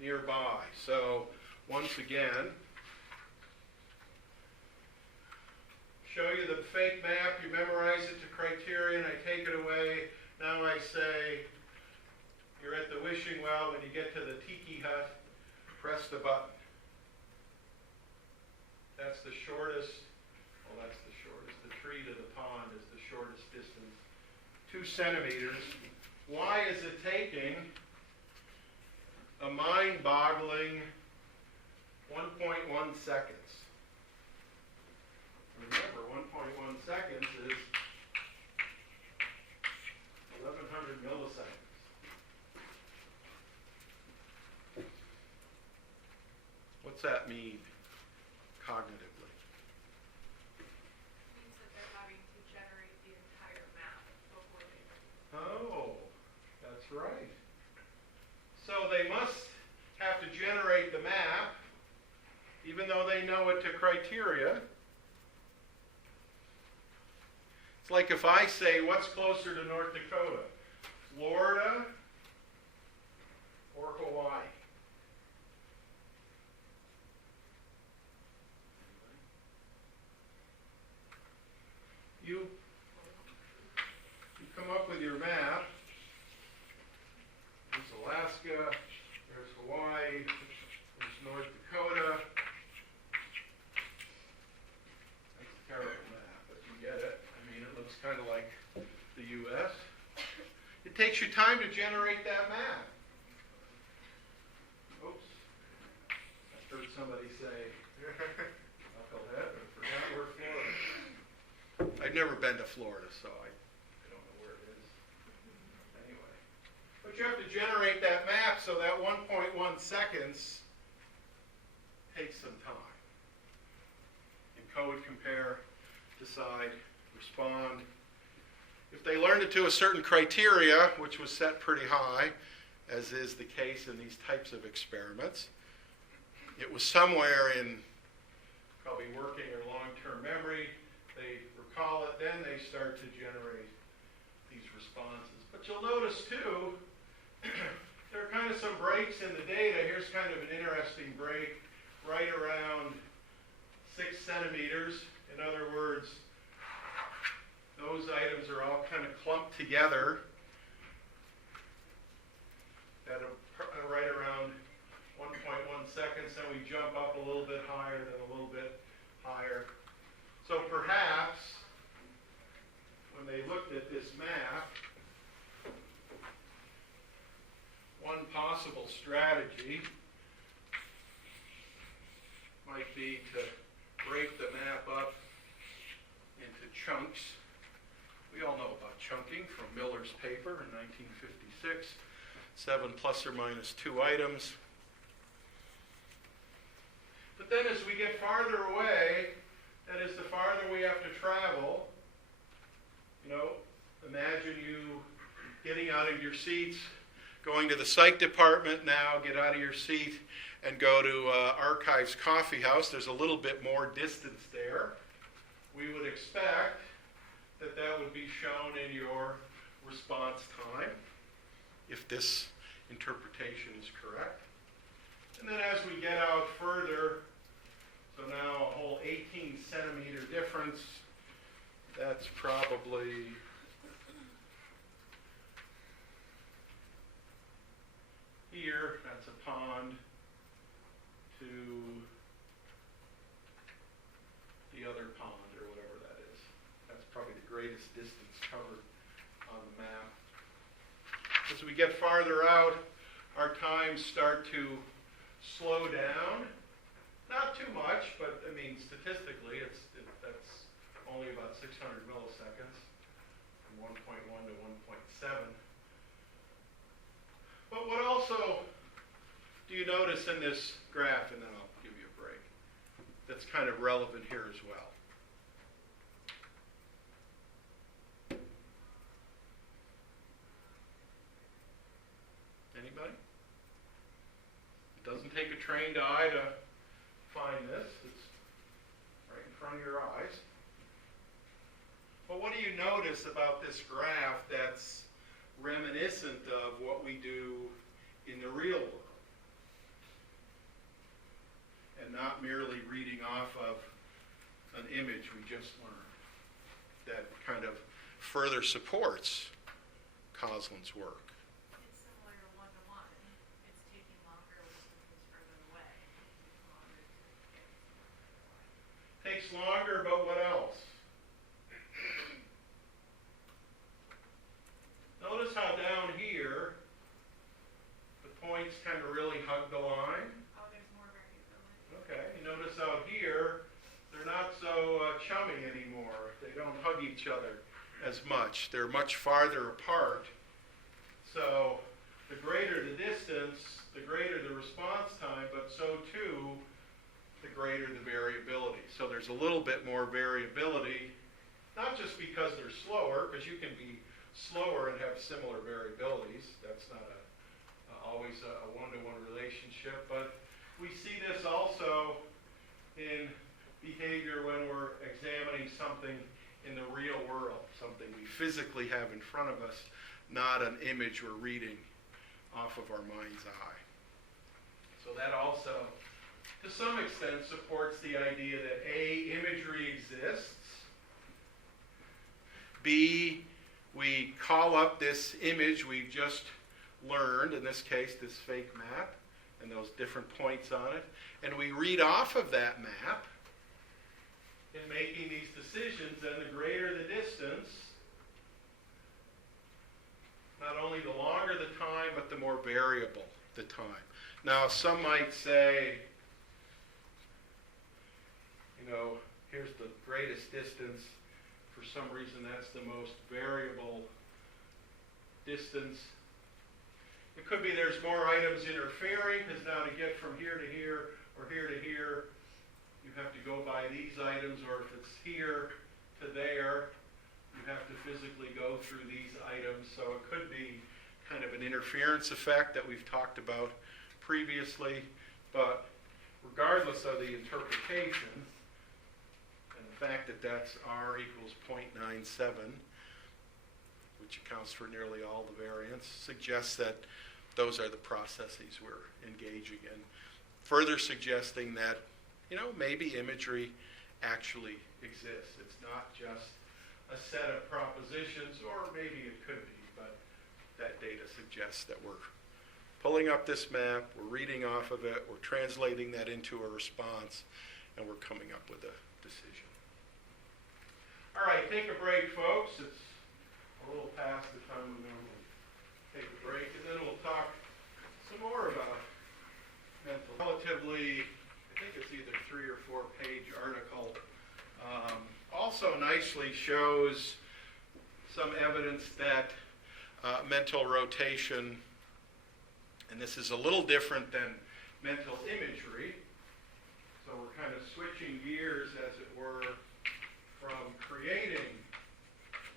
nearby. So, once again, show you the fake map, you memorize it to criterion, I take it away. Now I say, you're at the wishing well, when you get to the tiki hut, press the button. That's the shortest, well, that's the shortest. The tree to the pond is the shortest distance, 2 centimeters. Why is it taking a mind-boggling 1.1 seconds? Remember, 1.1 seconds is 1100 milliseconds. What's that mean cognitively? It means that they're having to generate the entire map before they Oh, that's right. So they must have to generate the map, even though they know it to criteria. It's like if I say, what's closer to North Dakota? Florida or Hawaii? You come up with your map. There's Alaska, there's Hawaii, there's North Dakota. That's a terrible map, but you get it. I mean, it looks kind of like the U.S. It takes you time to generate that map. Oops. I heard somebody say, knucklehead, I forgot where Florida is. I've never been to Florida, so I don't know where it is. Anyway. But you have to generate that map, so that 1.1 seconds takes some time. Encode, compare, decide, respond. If they learned it to a certain criteria, which was set pretty high, as is the case in these types of experiments, it was somewhere in probably working or long-term memory. They recall it, then they start to generate these responses. But you'll notice too, there are kind of some breaks in the data. Here's kind of an interesting break right around 6 centimeters. In other words, those items are all kind of clumped together at right around 1.1 seconds, then we jump up a little bit higher, then a little bit higher. So perhaps, when they looked at this map, one possible strategy might be to break the map up into chunks. We all know about chunking from Miller's paper in 1956. 7 plus or minus 2 items. But then as we get farther away, that is, the farther we have to travel, imagine you getting out of your seats, going to the psych department now, get out of your seat and go to Archives Coffee House. There's a little bit more distance there. We would expect that that would be shown in your response time, if this interpretation is correct. And then as we get out further, so now a whole 18 centimeter difference, that's probably here, that's a pond, to the other pond, or whatever that is. That's probably the greatest distance covered on the map. As we get farther out, our times start to slow down. Not too much, but I mean, statistically, that's only about 600 milliseconds, from 1.1 to 1.7. But what also do you notice in this graph, and then I'll give you a break, that's kind of relevant here as well? Anybody? It doesn't take a trained eye to find this. It's right in front of your eyes. But what do you notice about this graph that's reminiscent of what we do in the real world? And not merely reading off of an image we just learned. That kind of further supports Coslin's work. It's similar to one-to-one. It's taking longer when something's further away. Takes longer, but what else? Notice how down here, the points kind of really hug the line. Oh, there's more variability. Okay, you notice out here, they're not so chummy anymore. They don't hug each other as much. They're much farther apart. So the greater the distance, the greater the response time, but so too, the greater the variability. So there's a little bit more variability, not just because they're slower, because you can be slower and have similar variabilities. That's not always a one-to-one relationship, but we see this also in behavior when we're examining something in the real world, something we physically have in front of us, not an image we're reading off of our mind's eye. So that also, to some extent, supports the idea that A, imagery exists, B, we call up this image we've just learned, in this case, this fake map, and those different points on it, and we read off of that map in making these decisions, and the greater the distance, not only the longer the time, but the more variable the time. Now, some might say, here's the greatest distance. For some reason, that's the most variable distance. It could be there's more items interfering, because now to get from here to here or here to here, you have to go by these items, or if it's here to there, you have to physically go through these items. So it could be kind of an interference effect that we've talked about previously. But regardless of the interpretation, and the fact that that's r equals 0.97, which accounts for nearly all the variance, suggests that those are the processes we're engaging in. Further suggesting that, maybe imagery actually exists. It's not just a set of propositions, or maybe it could be, but that data suggests that we're pulling up this map, we're reading off of it, we're translating that into a response, and we're coming up with a decision. All right, take a break, folks. It's a little past the time we normally take a break, and then we'll talk some more about mental. Relatively, I think it's either 3 or 4 page article. Also nicely shows some evidence that mental rotation, and this is a little different than mental imagery, so we're kind of switching gears, as it were, from creating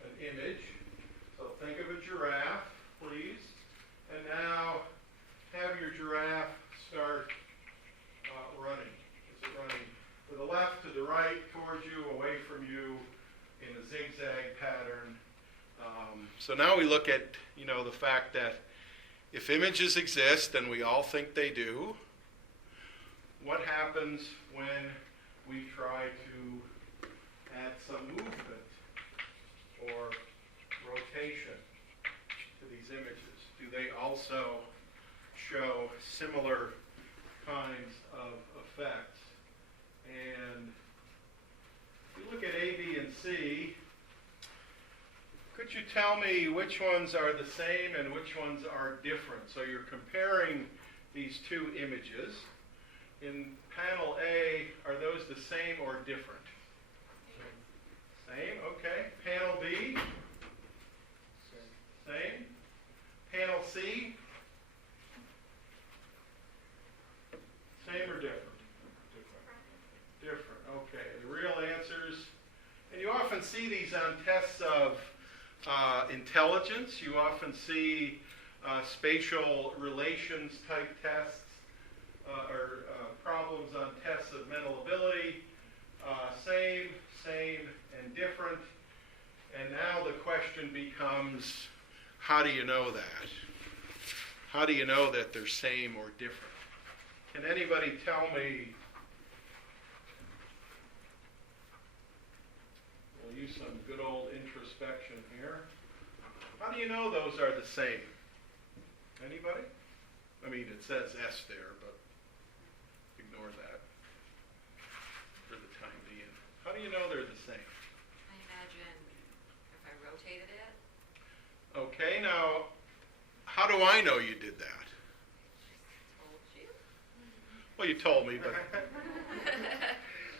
an image. So think of a giraffe, please, and now have your giraffe start running. Is it running to the left, to the right, towards you, away from you, in a zigzag pattern? So now we look at, the fact that if images exist, and we all think they do, what happens when we try to add some movement or rotation to these images? Do they also show similar kinds of effects? And if you look at A, B, and C, could you tell me which ones are the same and which ones are different? So you're comparing these two images. In panel A, are those the same or different? Same, okay. Panel B? Same. Panel C? Same or different? Different, okay. The real answers, and you often see these on tests of intelligence. You often see spatial relations type tests or problems on tests of mental ability. Same, and different. And now the question becomes, how do you know that? How do you know that they're same or different? Can anybody tell me? We'll use some good old introspection here. How do you know those are the same? Anybody? I mean, it says S there, but ignore that for the time being. How do you know they're the same? I imagine if I rotated it. Okay, now, how do I know you did that? Told you. Well, you told me, but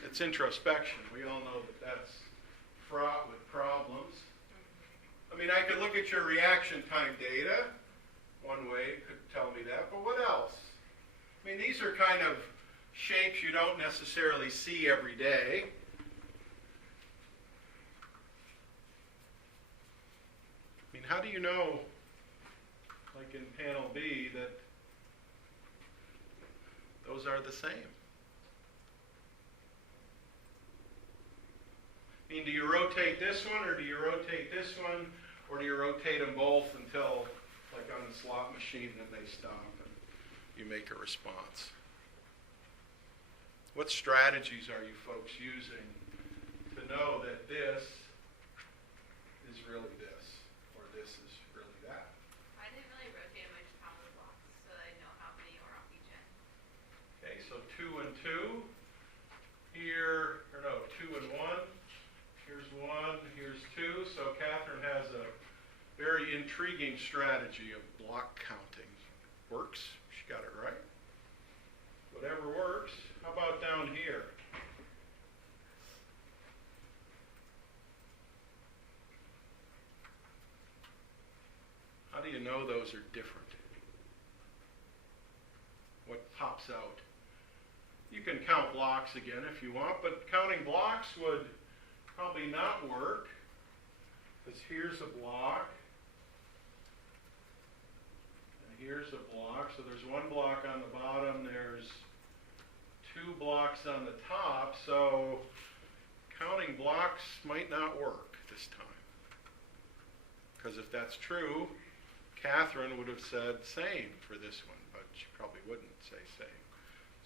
it's introspection. We all know that that's fraught with problems. I mean, I could look at your reaction time data. One way it could tell me that, but what else? I mean, these are kind of shapes you don't necessarily see every day. I mean, how do you know, like in panel B, that those are the same? I mean, do you rotate this one, or do you rotate this one, or do you rotate them both until, like on the slot machine, then they stop and you make a response? What strategies are you folks using to know that this is really this, or this is really that? I didn't really rotate them, I just counted the blocks so that I know how many are off each end. Okay, so 2 and 2. Here, or no, 2 and 1. Here's 1, here's 2. So Catherine has a very intriguing strategy of block counting. Works. She got it right. Whatever works. How about down here? How do you know those are different? What pops out? You can count blocks again if you want, but counting blocks would probably not work, because here's a block, and here's a block. So there's 1 block on the bottom, there's 2 blocks on the top, so counting blocks might not work this time. Because if that's true, Catherine would have said same for this one, but she probably wouldn't say same.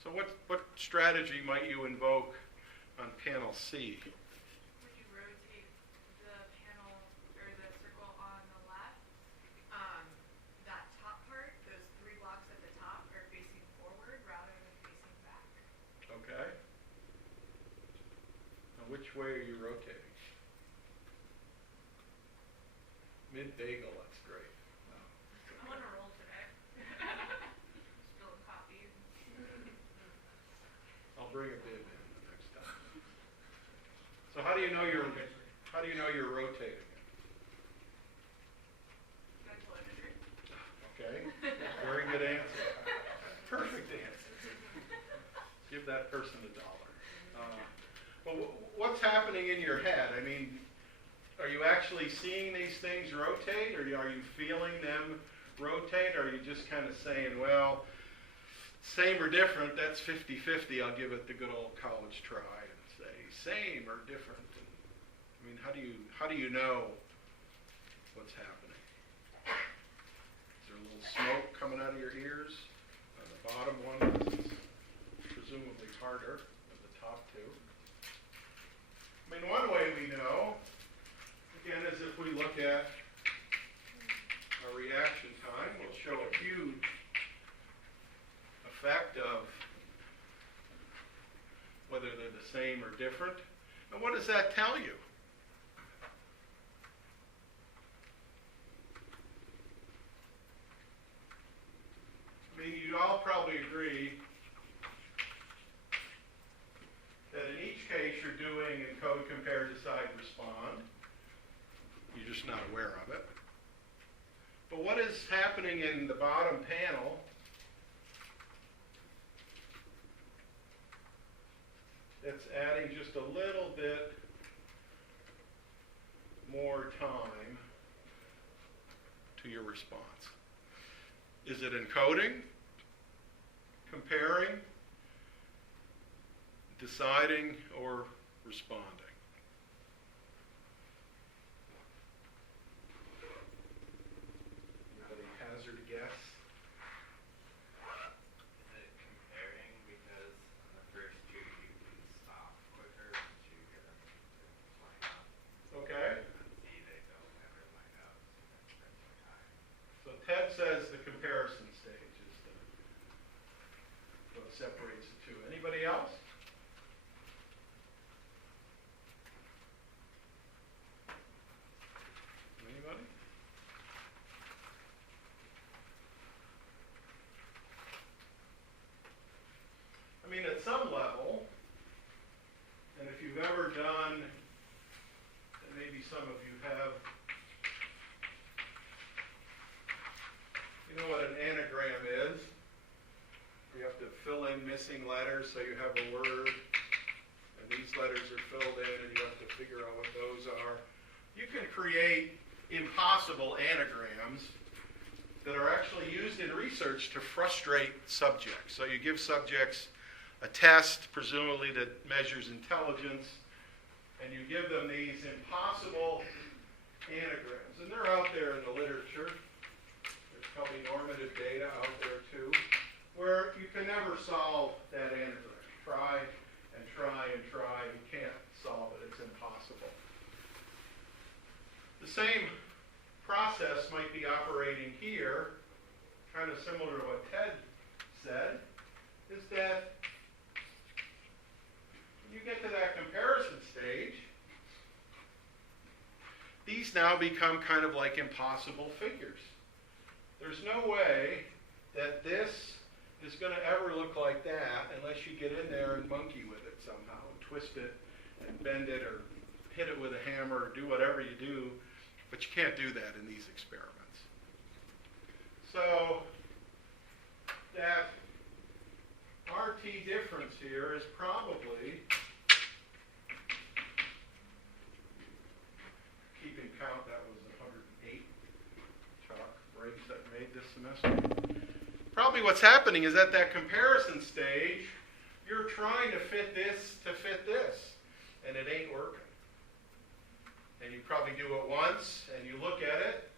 So what strategy might you invoke on panel C? Would you rotate the panel or the circle on the left? That top part, those 3 blocks at the top are facing forward rather than facing back. Okay. Now which way are you rotating? Mid-bagel, that's great. I'm on a roll today. Spilling coffee. I'll bring a bib in the next time. So how do you know you're rotating it? Mental imagery. Okay, very good answer. Perfect answer. Give that person $1. Well, what's happening in your head? I mean, are you actually seeing these things rotate, or are you feeling them rotate, or are you just kind of saying, well, same or different, that's 50-50, I'll give it the good old college try and say same or different. And, I mean, how do you know what's happening? Is there a little smoke coming out of your ears? On the bottom one, it's presumably harder than the top two. I mean, one way we know, again, is if we look at our reaction time, we'll show a huge effect of whether they're the same or different. And what does that tell you? I mean, you'd all probably agree that in each case you're doing encode, compare, decide, respond. You're just not aware of it. But what is happening in the bottom panel that's adding just a little bit more time to your response? Is it encoding, comparing, deciding, or responding? Anybody hazard a guess? Is it comparing because on the first 2 you can stop quicker once you get them to line up? Okay. On C they don't ever line up, so that spends more time. So Ted says the comparison stage is what separates the two. Anybody else? Anybody? I mean, at some level, and if you've ever done, and maybe some of you have, you know what an anagram is? You have to fill in missing letters so you have a word, and these letters are filled in, and you have to figure out what those are. You can create impossible anagrams that are actually used in research to frustrate subjects. So you give subjects a test, presumably that measures intelligence, and you give them these impossible anagrams. And they're out there in the literature. There's probably normative data out there too, where you can never solve that anagram. Try and try and try. You can't solve it. It's impossible. The same process might be operating here, kind of similar to what Ted said, is that when you get to that comparison stage, these now become kind of like impossible figures. There's no way that this is going to ever look like that unless you get in there and monkey with it somehow, and twist it and bend it or hit it with a hammer or do whatever you do, but you can't do that in these experiments. So that RT difference here is probably, keeping count, that was 108 chalk breaks that made this semester. Probably what's happening is at that comparison stage, you're trying to fit this, and it ain't working. And you probably do it once, and you look at it,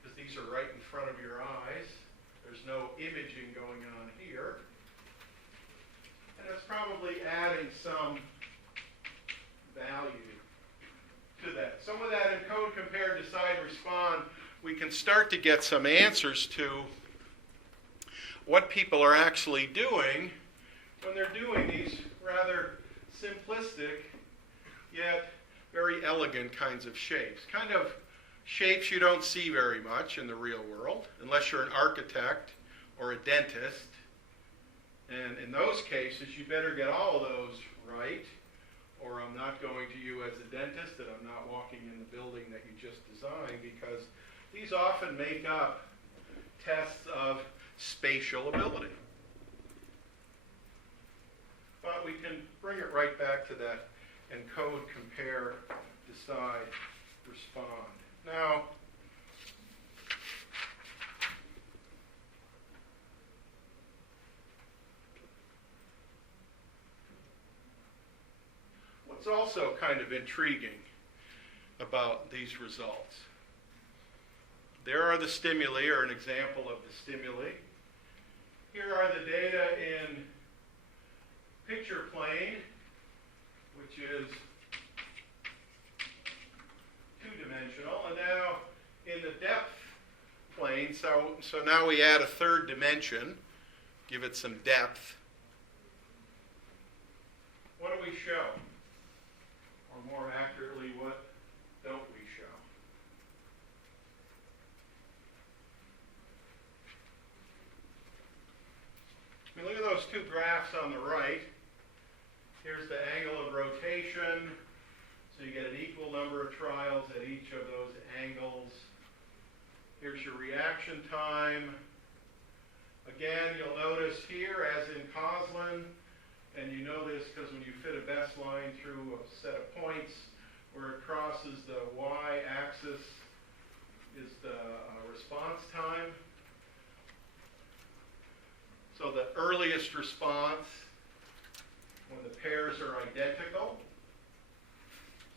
because these shapes are right in front of your eyes. There's no imaging going on here. And it's probably adding some value to that. Some of that encode, compare, decide, respond, we can start to get some answers to what people are actually doing when they're doing these rather simplistic yet very elegant kinds of shapes. Kind of shapes you don't see very much in the real world, unless you're an architect or a dentist. And in those cases, you better get all of those right, or I'm not going to you as a dentist, and I'm not walking in the building that you just designed, because these often make up tests of spatial ability. But we can bring it right back to that encode, compare, decide, respond. Now, what's also kind of intriguing about these results, there are the stimuli, or an example of the stimuli. Here are the data in picture plane, which is two-dimensional, and now in the depth plane, so now we add a third dimension, give it some depth. What do we show? Or more accurately, what don't we show? I mean, look at those two graphs on the right. Here's the angle of rotation. So you get an equal number of trials at each of those angles. Here's your reaction time. Again, you'll notice here, as in Coslin, and you know this because when you fit a best line through a set of points, where it crosses the y-axis is the response time. So the earliest response, when the pairs are identical,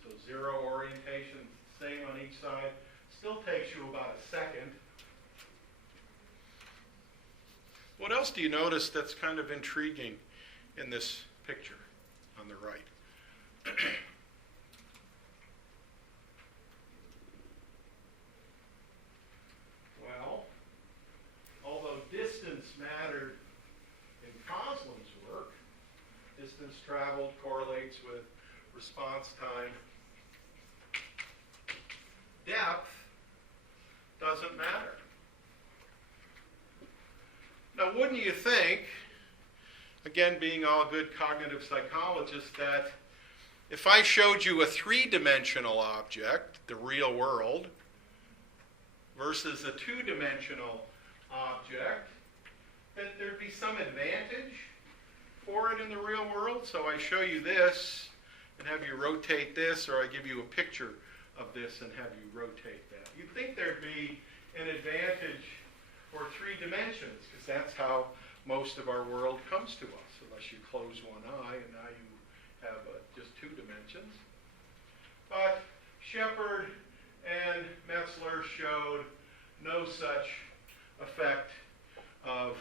so zero orientation, same on each side, still takes you about a second. What else do you notice that's kind of intriguing in this picture on the right? Well, although distance mattered in Coslin's work, distance traveled correlates with response time. Depth doesn't matter. Now, wouldn't you think, again, being all good cognitive psychologists, that if I showed you a three-dimensional object, the real world, versus a two-dimensional object, that there'd be some advantage for it in the real world? So I show you this and have you rotate this, or I give you a picture of this and have you rotate that. You'd think there'd be an advantage for three dimensions, because that's how most of our world comes to us, unless you close one eye and now you have just two dimensions. But Shepard and Metzler showed no such effect of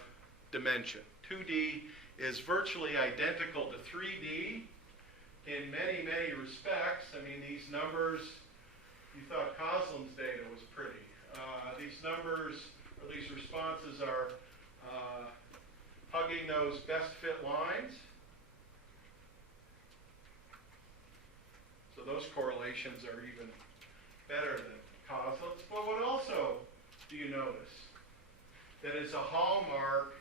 dimension. 2D is virtually identical to 3D in many, many respects. I mean, these numbers, you thought Coslin's data was pretty. These numbers, or these responses, are hugging those best fit lines. So those correlations are even better than Coslin's. But what also do you notice that is a hallmark,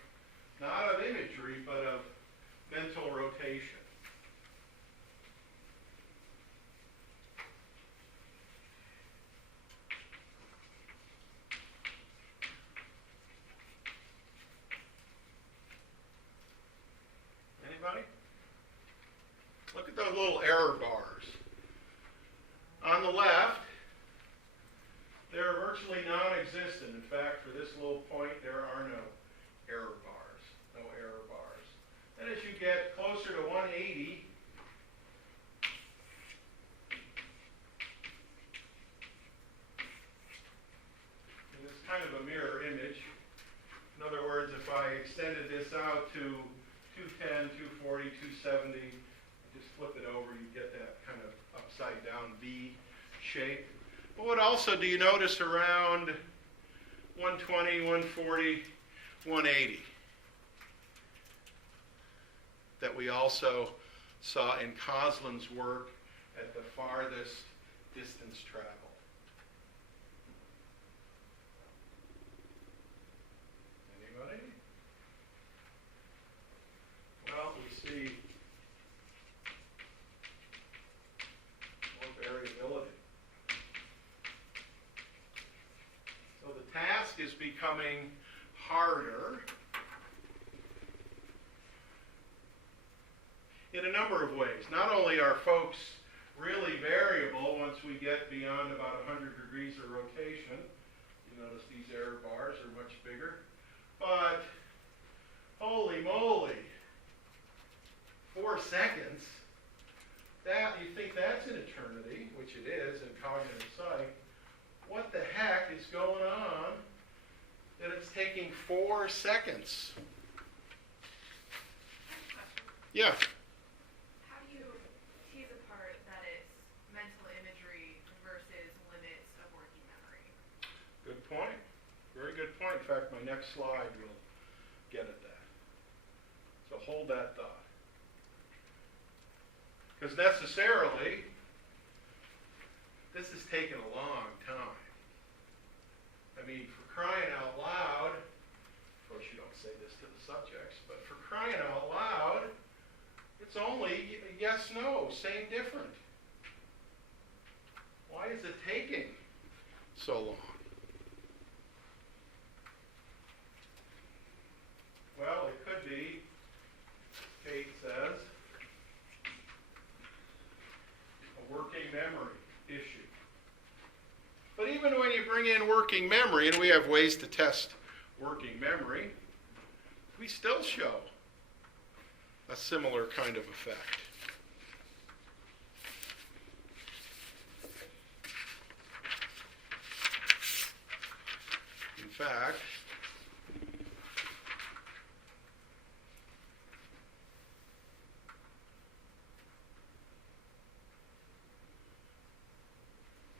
not of imagery, but of mental rotation? Anybody? Look at those little error bars. On the left, they're virtually non-existent. In fact, for this little point, there are no error bars. No error bars. And as you get closer to 180, in this kind of a mirror image. In other words, if I extended this out to 210, 240, 270, just flip it over, you get that kind of upside down V shape. But what also do you notice around 120, 140, 180? That we also saw in Coslin's work at the farthest distance travel. Anybody? Well, we see more variability. So the task is becoming harder in a number of ways. Not only are folks really variable once we get beyond about 100 degrees of rotation, you notice these error bars are much bigger, but holy moly, 4 seconds, that, you think that's an eternity, which it is in cognitive psych. What the heck is going on that it's taking 4 seconds? Yeah. How do you tease apart that it's mental imagery versus limits of working memory? Good point. Very good point. In fact, my next slide will get at that. So hold that thought. Because necessarily, this has taken a long time. I mean, for crying out loud, of course you don't say this to the subjects, but for crying out loud, it's only yes, no, same, different. Why is it taking so long? Well, it could be, Kate says, a working memory issue. But even when you bring in working memory, and we have ways to test working memory, we still show a similar kind of effect. In fact,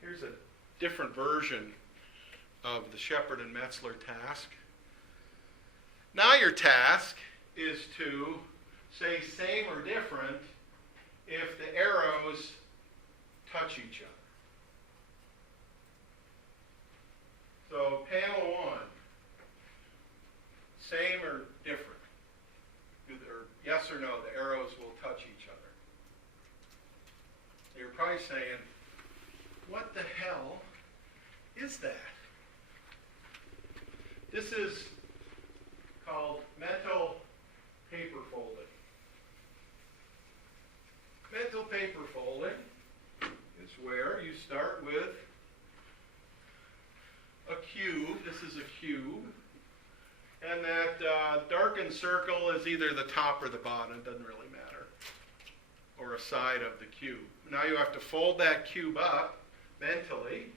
here's a different version of the Shepard and Metzler task. Now your task is to say same or different if the arrows touch each other. So panel 1, same or different? Or yes or no, the arrows will touch each other. You're probably saying, what the hell is that? This is called mental paper folding. Mental paper folding is where you start with a cube. This is a cube. And that darkened circle is either the top or the bottom. It doesn't really matter. Or a side of the cube. Now you have to fold that cube up mentally.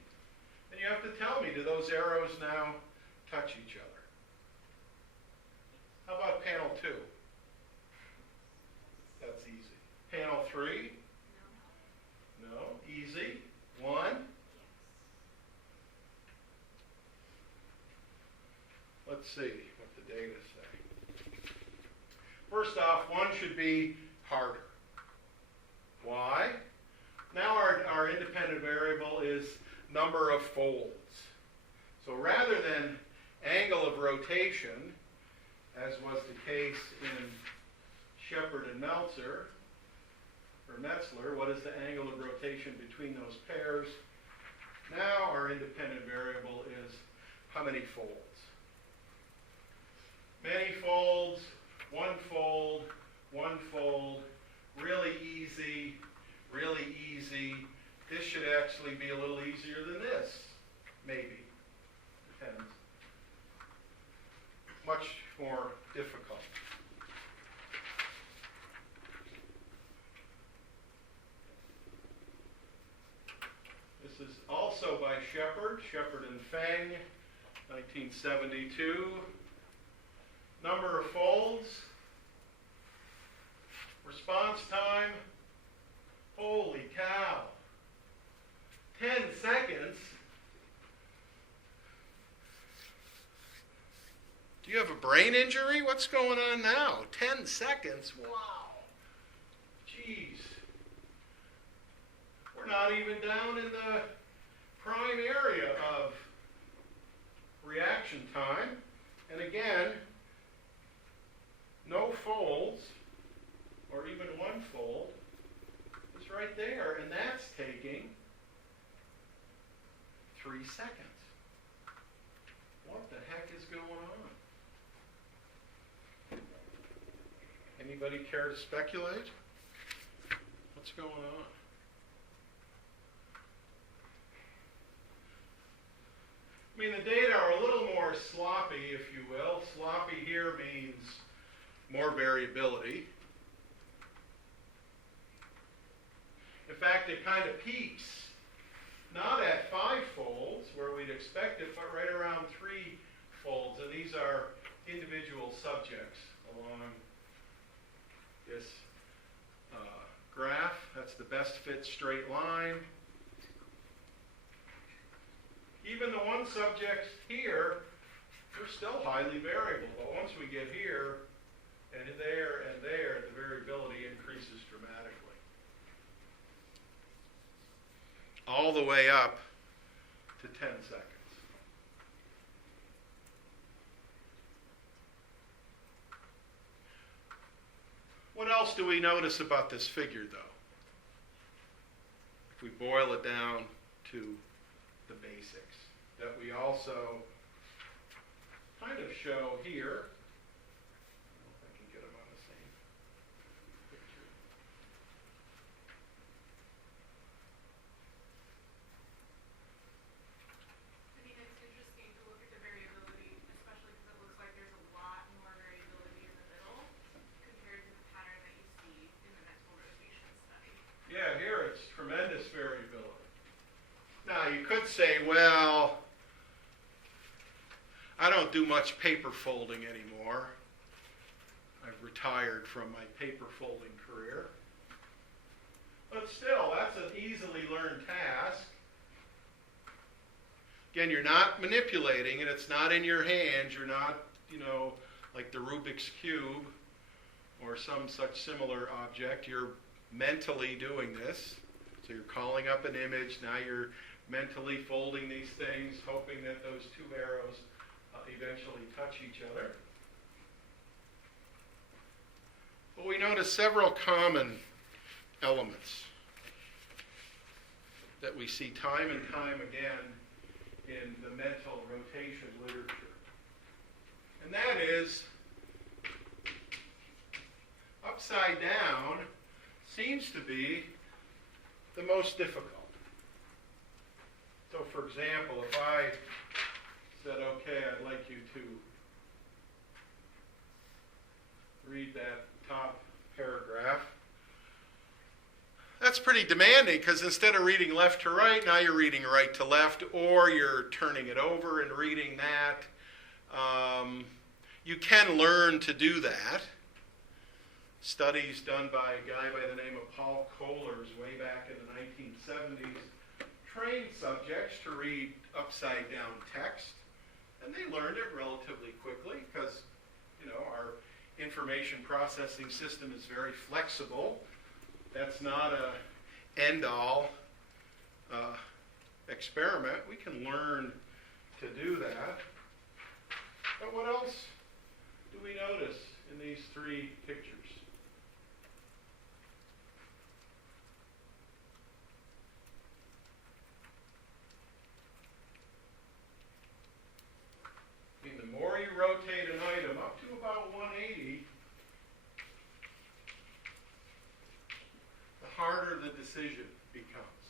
And you have to tell me, do those arrows now touch each other? How about panel 2? That's easy. Panel 3? No. Easy. 1? Let's see what the data say. First off, 1 should be harder. Why? Now our independent variable is number of folds. So rather than angle of rotation, as was the case in Shepard and Metzler, what is the angle of rotation between those pairs? Now our independent variable is how many folds? Many folds, 1 fold, 1 fold, really easy, really easy. This should actually be a little easier than this, maybe. Depends. Much more difficult. This is also by Shepard and Feng. 1972. Number of folds. Response time. Holy cow. 10 seconds. Do you have a brain injury? What's going on now? 10 seconds? Wow. Jeez. We're not even down in the prime area of reaction time. And again, no folds, or even one fold, is right there, and that's taking 3 seconds. What the heck is going on? Anybody care to speculate? What's going on? I mean, the data are a little more sloppy, if you will. Sloppy here means more variability. In fact, it kind of peaks, not at 5 folds, where we'd expect it, but right around 3 folds. And these are individual subjects along this graph. That's the best fit straight line. Even the one subject here, they're still highly variable. But once we get here, and there, the variability increases dramatically. All the way up to 10 seconds. What else do we notice about this figure, though? If we boil it down to the basics, that we also kind of show here. I don't know if I can get them on the same picture. I mean, it's interesting to look at the variability, especially because it looks like there's a lot more variability in the middle compared to the pattern that you see in the mental rotation study. Yeah, here it's tremendous variability. Now, you could say, well, I don't do much paper folding anymore. I've retired from my paper folding career. But still, that's an easily learned task. Again, you're not manipulating it. It's not in your hands. You're not, like the Rubik's Cube or some such similar object. You're mentally doing this. So you're calling up an image. Now you're mentally folding these things, hoping that those two arrows eventually touch each other. But we notice several common elements that we see time and time again in the mental rotation literature. And that is, upside down seems to be the most difficult. So for example, if I said, okay, I'd like you to read that top paragraph. That's pretty demanding because instead of reading left to right, now you're reading right to left, or you're turning it over and reading that. You can learn to do that. Studies done by a guy by the name of Paul Kohlers way back in the 1970s trained subjects to read upside down text. And they learned it relatively quickly because, our information processing system is very flexible. That's not an end-all experiment. We can learn to do that. But what else do we notice in these 3 pictures? The more you rotate an item up to about 180, the harder the decision becomes.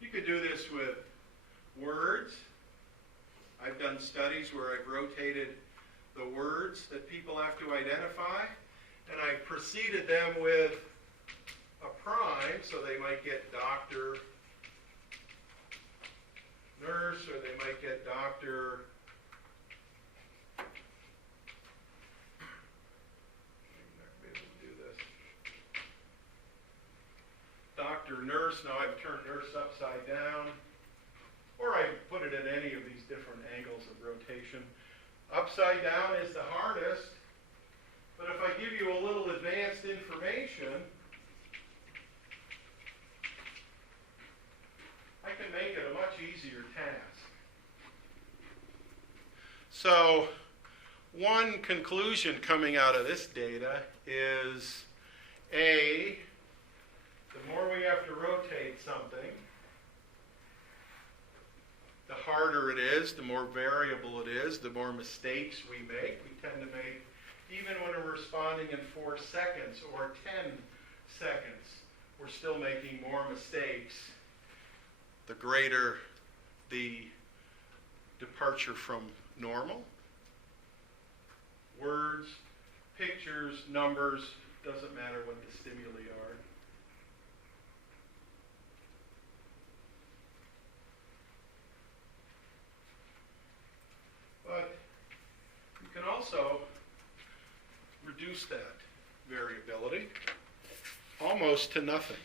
You could do this with words. I've done studies where I've rotated the words that people have to identify, and I preceded them with a prime, so they might get doctor, nurse, or they might get doctor. I'm not gonna be able to do this. Doctor, nurse. Now I've turned nurse upside down, or I put it at any of these different angles of rotation. Upside down is the hardest, but if I give you a little advanced information, I can make it a much easier task. So, one conclusion coming out of this data is, A, the more we have to rotate something, the harder it is, the more variable it is, the more mistakes we make. We tend to make, even when we're responding in 4 seconds or 10 seconds, we're still making more mistakes the greater the departure from normal. Words, pictures, numbers, doesn't matter what the stimuli are. But you can also reduce that variability almost to nothing.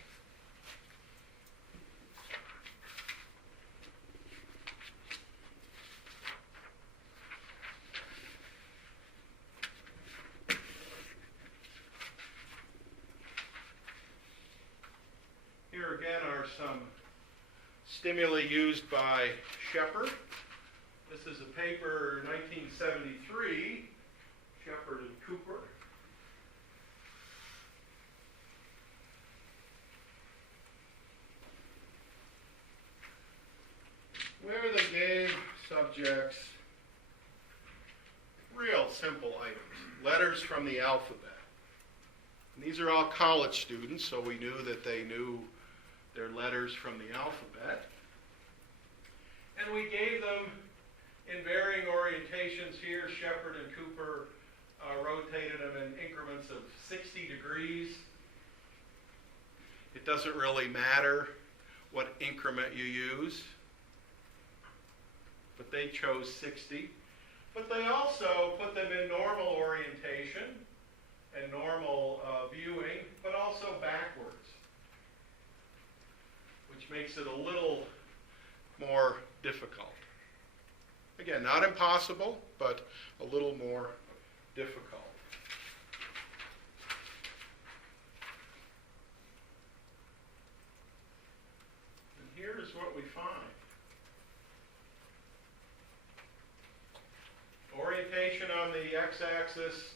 Here again are some stimuli used by Shepard. This is a paper, 1973, Shepard and Cooper. Where they gave subjects real simple items, letters from the alphabet. And these are all college students, so we knew that they knew their letters from the alphabet. And we gave them in varying orientations here. Shepard and Cooper rotated them in increments of 60 degrees. It doesn't really matter what increment you use, but they chose 60. But they also put them in normal orientation and normal viewing, but also backwards, which makes it a little more difficult. Again, not impossible, but a little more difficult. And here's what we find. Orientation on the x-axis.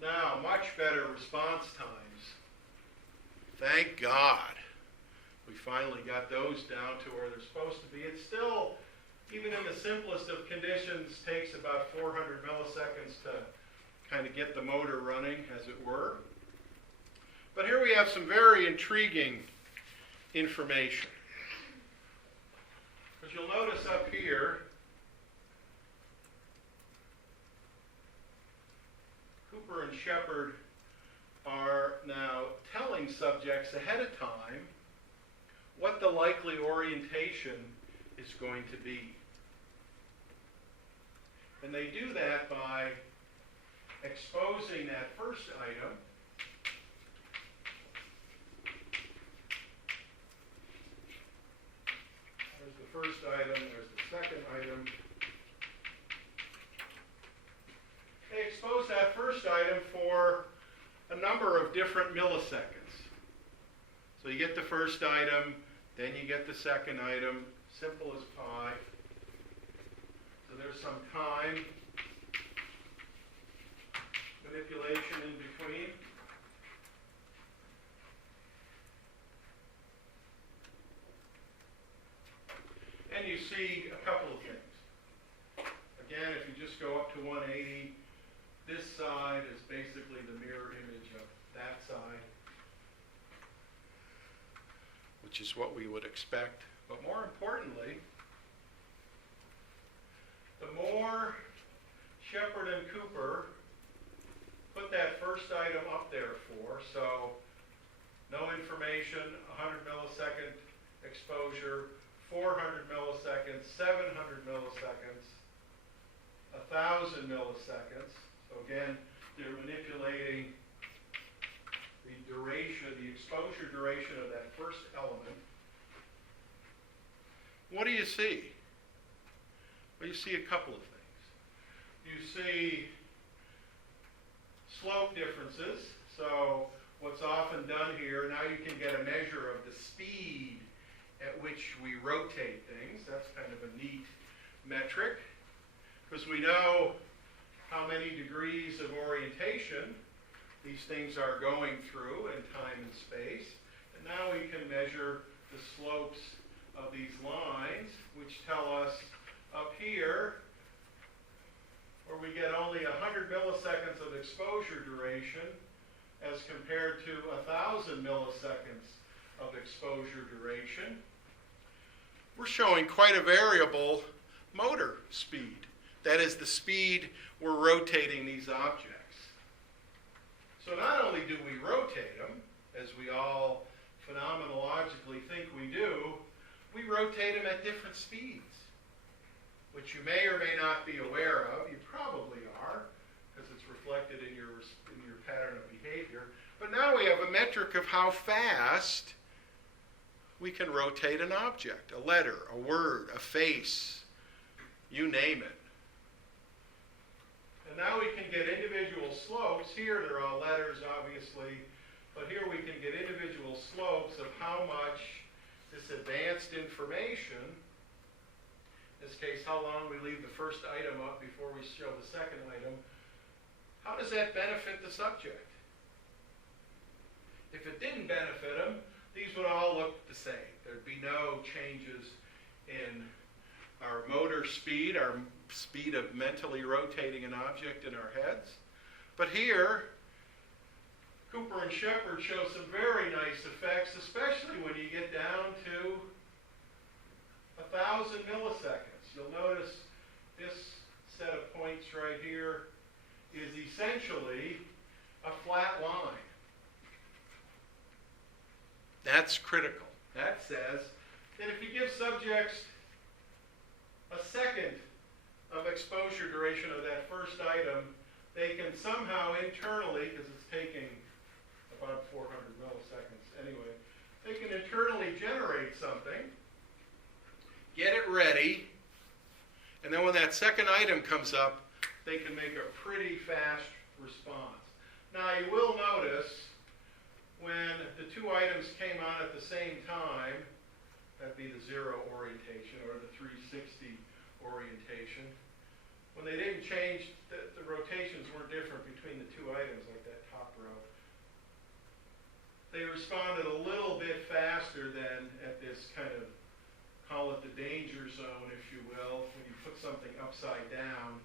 Now, much better response times. Thank God. We finally got those down to where they're supposed to be. It's still, even in the simplest of conditions, takes about 400 milliseconds to kind of get the motor running, as it were. But here we have some very intriguing information. Because you'll notice up here, Cooper and Shepard are now telling subjects ahead of time what the likely orientation is going to be. And they do that by exposing that first item there's the first item, there's the second item. They expose that first item for a number of different milliseconds. So you get the first item, then you get the second item, simple as pie. So there's some time manipulation in between. And you see a couple of things. Again, if you just go up to 180, this side is basically the mirror image of that side, which is what we would expect. But more importantly, the more Shepard and Cooper put that first item up there for, so no information, 100 millisecond exposure, 400 milliseconds, 700 milliseconds, 1,000 milliseconds. So again, they're manipulating the duration, the exposure duration of that first element. What do you see? Well, you see a couple of things. You see slope differences. So what's often done here, now you can get a measure of the speed at which we rotate things. That's kind of a neat metric, because we know how many degrees of orientation these things are going through in time and space. And now we can measure the slopes of these lines, which tell us up here, where we get only 100 milliseconds of exposure duration as compared to 1,000 milliseconds of exposure duration, we're showing quite a variable motor speed. That is the speed we're rotating these objects. So not only do we rotate them, as we all phenomenologically think we do, we rotate them at different speeds, which you may or may not be aware of. You probably are, because it's reflected in your pattern of behavior. But now we have a metric of how fast we can rotate an object, a letter, a word, a face, you name it. And now we can get individual slopes. Here they're all letters, obviously, but here we can get individual slopes of how much this advanced information, in this case, how long we leave the first item up before we show the second item, how does that benefit the subject? If it didn't benefit them, these would all look the same. There'd be no changes in our motor speed, our speed of mentally rotating an object in our heads. But here, Cooper and Shepard show some very nice effects, especially when you get down to 1,000 milliseconds. You'll notice this set of points right here is essentially a flat line. That's critical. That says that if you give subjects a second of exposure duration of that first item, they can somehow internally, because it's taking about 400 milliseconds anyway, they can internally generate something, get it ready, and then when that second item comes up, they can make a pretty fast response. Now you will notice when the two items came on at the same time, that'd be the 0 orientation or the 360 orientation. When they didn't change, the rotations weren't different between the two items, like that top row. They responded a little bit faster than at this kind of, call it the danger zone, if you will. When you put something upside down,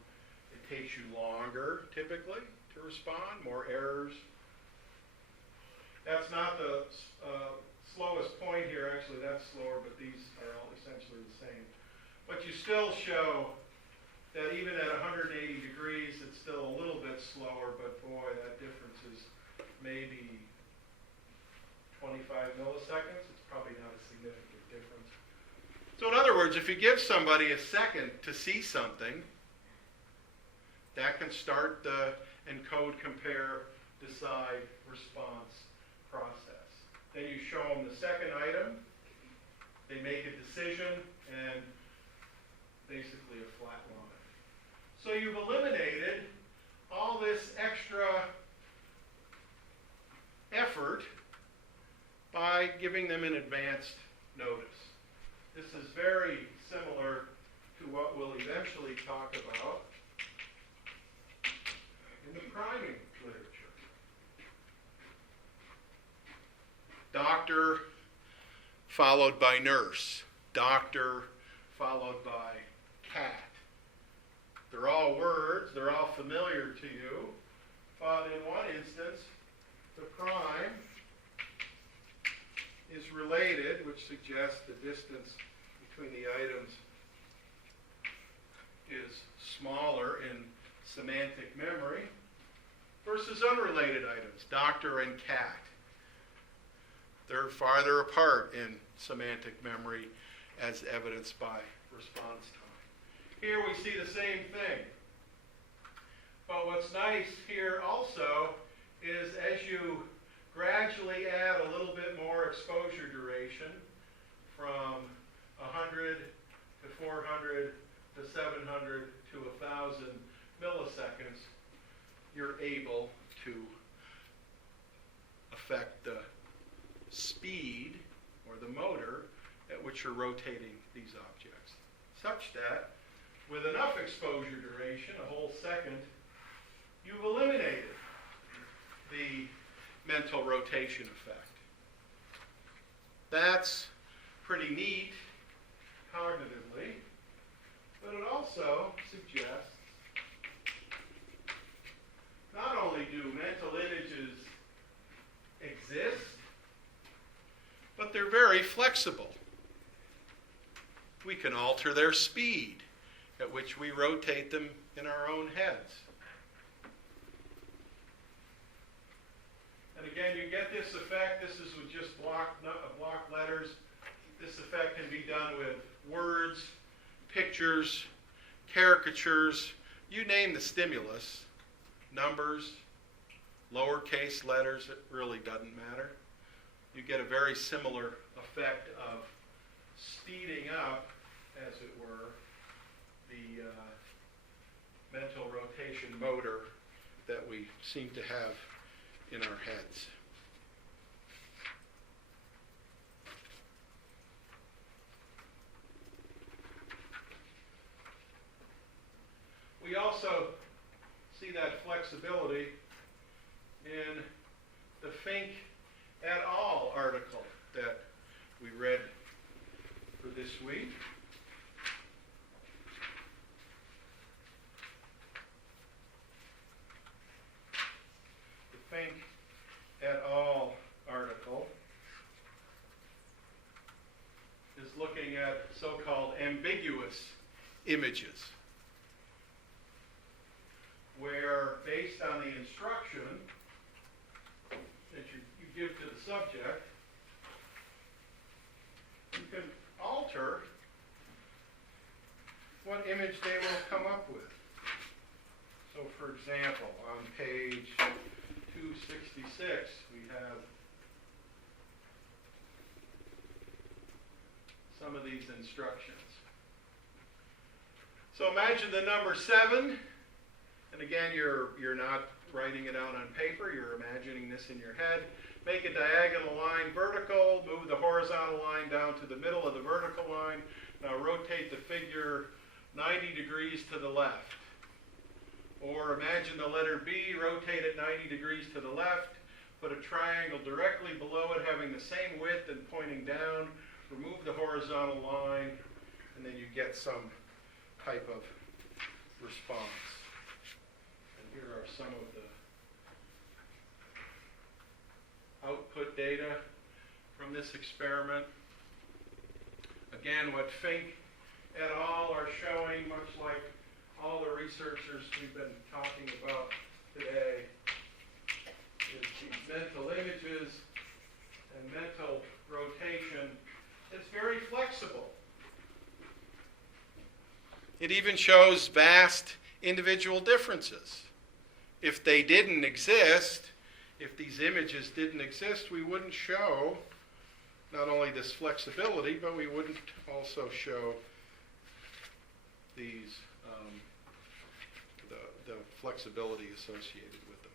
it takes you longer, typically, to respond, more errors. That's not the slowest point here. Actually, that's slower, but these are all essentially the same. But you still show that even at 180 degrees, it's still a little bit slower, but boy, that difference is maybe 25 milliseconds. It's probably not a significant difference. So in other words, if you give somebody a second to see something, that can start the encode, compare, decide, response process. Then you show them the second item, they make a decision, and basically a flat line. So you've eliminated all this extra effort by giving them an advanced notice. This is very similar to what we'll eventually talk about in the priming literature. Doctor followed by nurse. Doctor followed by cat. They're all words. They're all familiar to you. But in one instance, the prime is related, which suggests the distance between the items is smaller in semantic memory, versus unrelated items, doctor and cat. They're farther apart in semantic memory as evidenced by response time. Here we see the same thing. But what's nice here also is as you gradually add a little bit more exposure duration from 100 to 400 to 700 to 1,000 milliseconds, you're able to affect the speed or the motor at which you're rotating these objects, such that with enough exposure duration, a whole second, you've eliminated the mental rotation effect. That's pretty neat cognitively, but it also suggests not only do mental images exist, but they're very flexible. We can alter their speed at which we rotate them in our own heads. And again, you get this effect. This is with just block letters. This effect can be done with words, pictures, caricatures, you name the stimulus, numbers, lowercase letters, it really doesn't matter. You get a very similar effect of speeding up, as it were, the mental rotation motor that we seem to have in our heads. We also see that flexibility in the Fink et al. Article that we read for this week. The Fink et al. Article is looking at so-called ambiguous images, where based on the instruction that you give to the subject, you can alter what image they will come up with. So for example, on page 266, we have some of these instructions. So imagine the number 7. And again, you're not writing it out on paper, you're imagining this in your head. Make a diagonal line vertical, move the horizontal line down to the middle of the vertical line. Now rotate the figure 90 degrees to the left. Or imagine the letter B, rotate it 90 degrees to the left, put a triangle directly below it having the same width and pointing down, remove the horizontal line, and then you get some type of response. Here are some of the output data from this experiment. Again, what Fink et al. Are showing, much like all the researchers we've been talking about today, is these mental images and mental rotation. It's very flexible. It even shows vast individual differences. If they didn't exist, if these images didn't exist, we wouldn't show not only this flexibility, but we wouldn't also show these the flexibility associated with them.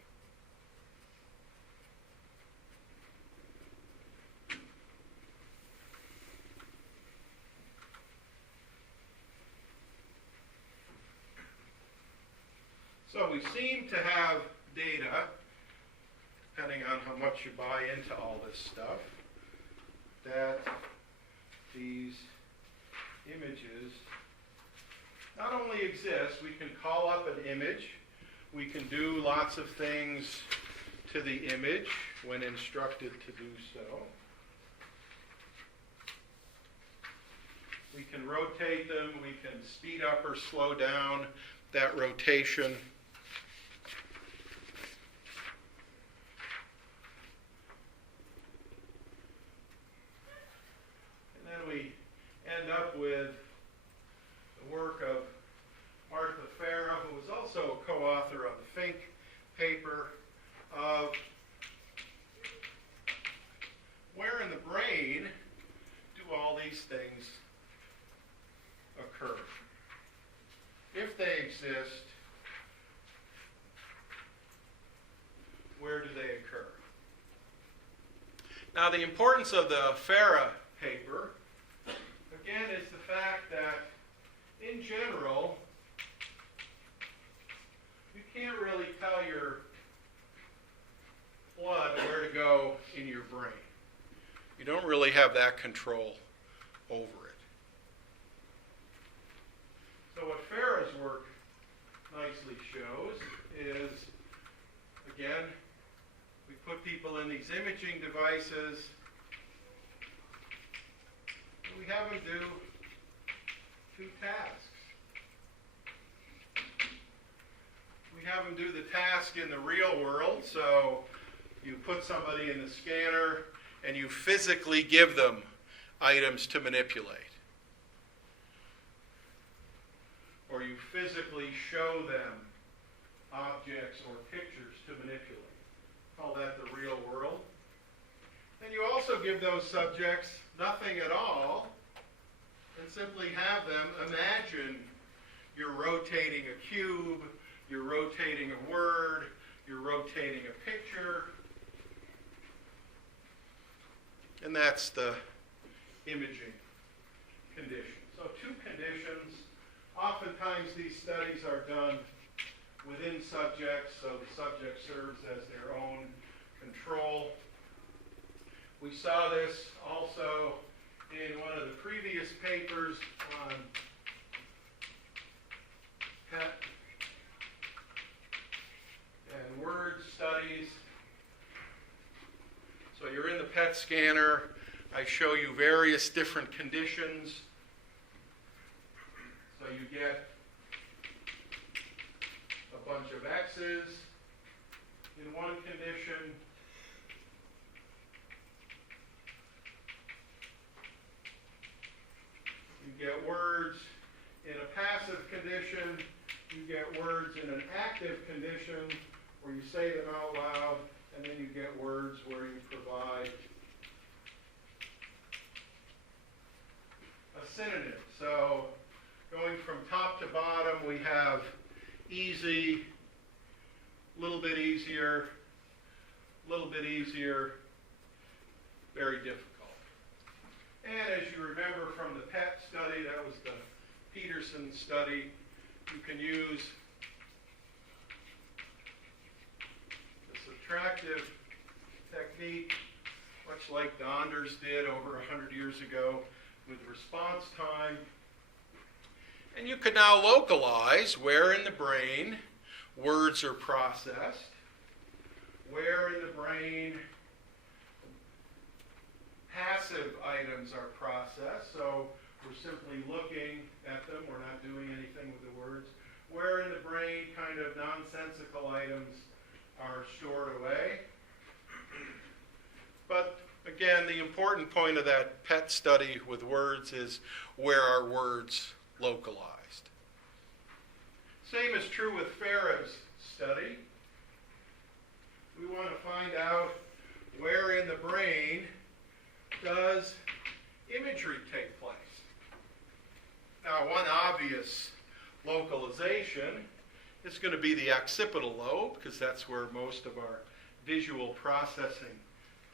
So we seem to have data, depending on how much you buy into all this stuff, that these images not only exist, we can call up an image, we can do lots of things to the image when instructed to do so. We can rotate them, we can speed up or slow down that rotation. And then we end up with the work of Martha Farah, who was also a co-author of the Fink paper, of where in the brain do all these things occur? If they exist, where do they occur? Now, the importance of the Farah paper, again, is the fact that, in general, you can't really tell your blood where to go in your brain. You don't really have that control over it. So what Farah's work nicely shows is, again, we put people in these imaging devices, and we have them do two tasks. We have them do the task in the real world, so you put somebody in the scanner and you physically give them items to manipulate. Or you physically show them objects or pictures to manipulate. Call that the real world. Then you also give those subjects nothing at all and simply have them imagine you're rotating a cube, you're rotating a word, you're rotating a picture. And that's the imaging condition. So two conditions. Oftentimes these studies are done within subjects, so the subject serves as their own control. We saw this also in one of the previous papers on PET and word studies. So you're in the PET scanner. I show you various different conditions. So you get a bunch of X's in one condition. You get words in a passive condition. You get words in an active condition where you say them out loud, and then you get words where you provide a synonym. So going from top to bottom, we have easy, little bit easier, very difficult. And as you remember from the PET study, that was the Peterson study, you can use the subtractive technique, much like Donders did over 100 years ago with response time. And you can now localize where in the brain words are processed, where in the brain passive items are processed. So we're simply looking at them, we're not doing anything with the words. Where in the brain kind of nonsensical items are stored away. But again, the important point of that PET study with words is where are words localized. Same is true with Farah's study. We want to find out where in the brain does imagery take place. Now, one obvious localization is going to be the occipital lobe, because that's where most of our visual processing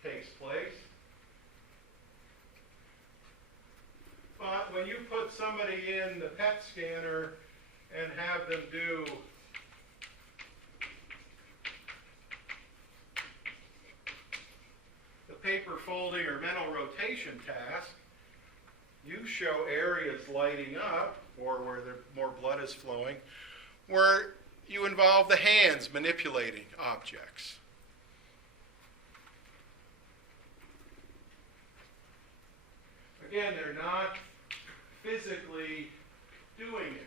takes place. But when you put somebody in the PET scanner and have them do the paper folding or mental rotation task, you show areas lighting up, or where more blood is flowing, where you involve the hands manipulating objects. Again, they're not physically doing it.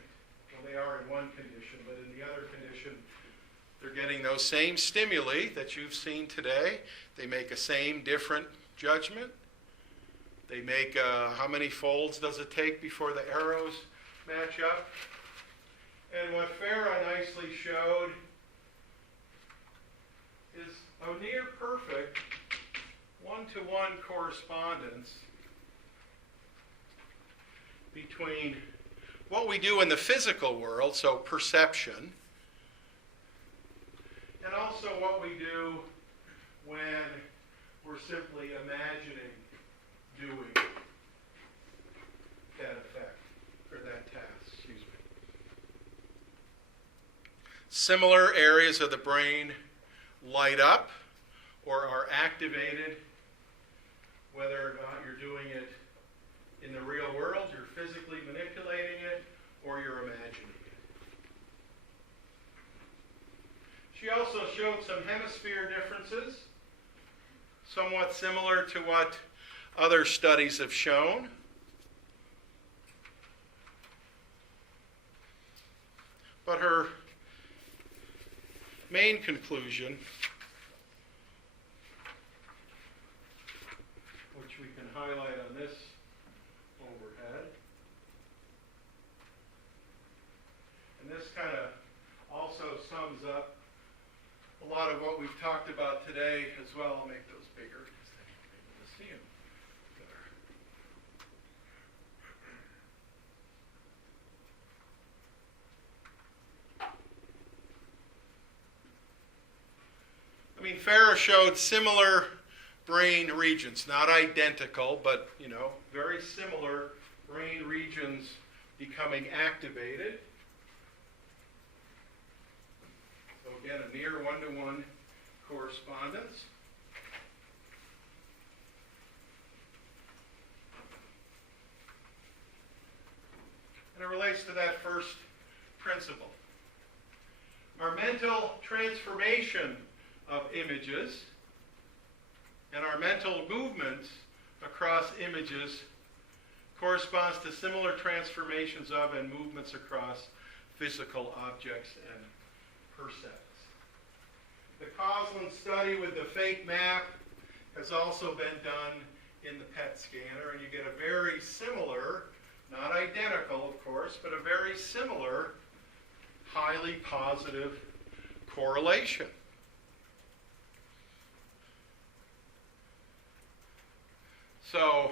Well, they are in one condition, but in the other condition, they're getting those same stimuli that you've seen today. They make a same different judgment. They make, how many folds does it take before the arrows match up? And what Farah nicely showed is a near perfect one-to-one correspondence between what we do in the physical world, so perception, and also what we do when we're simply imagining doing that effect, or that task, excuse me. Similar areas of the brain light up or are activated, whether or not you're doing it in the real world, you're physically manipulating it, or you're imagining it. She also showed some hemisphere differences, somewhat similar to what other studies have shown. But her main conclusion, which we can highlight on this overhead, and this kind of also sums up a lot of what we've talked about today as well. I'll make those bigger because then you'll be able to see them better. I mean, Farah showed similar brain regions, not identical, but, very similar brain regions becoming activated. So again, a near one-to-one correspondence. And it relates to that first principle. Our mental transformation of images and our mental movement across images corresponds to similar transformations of and movements across physical objects and percepts. The Coslin study with the fake map has also been done in the PET scanner, and you get a very similar, not identical of course, but a very similar, highly positive correlation. So,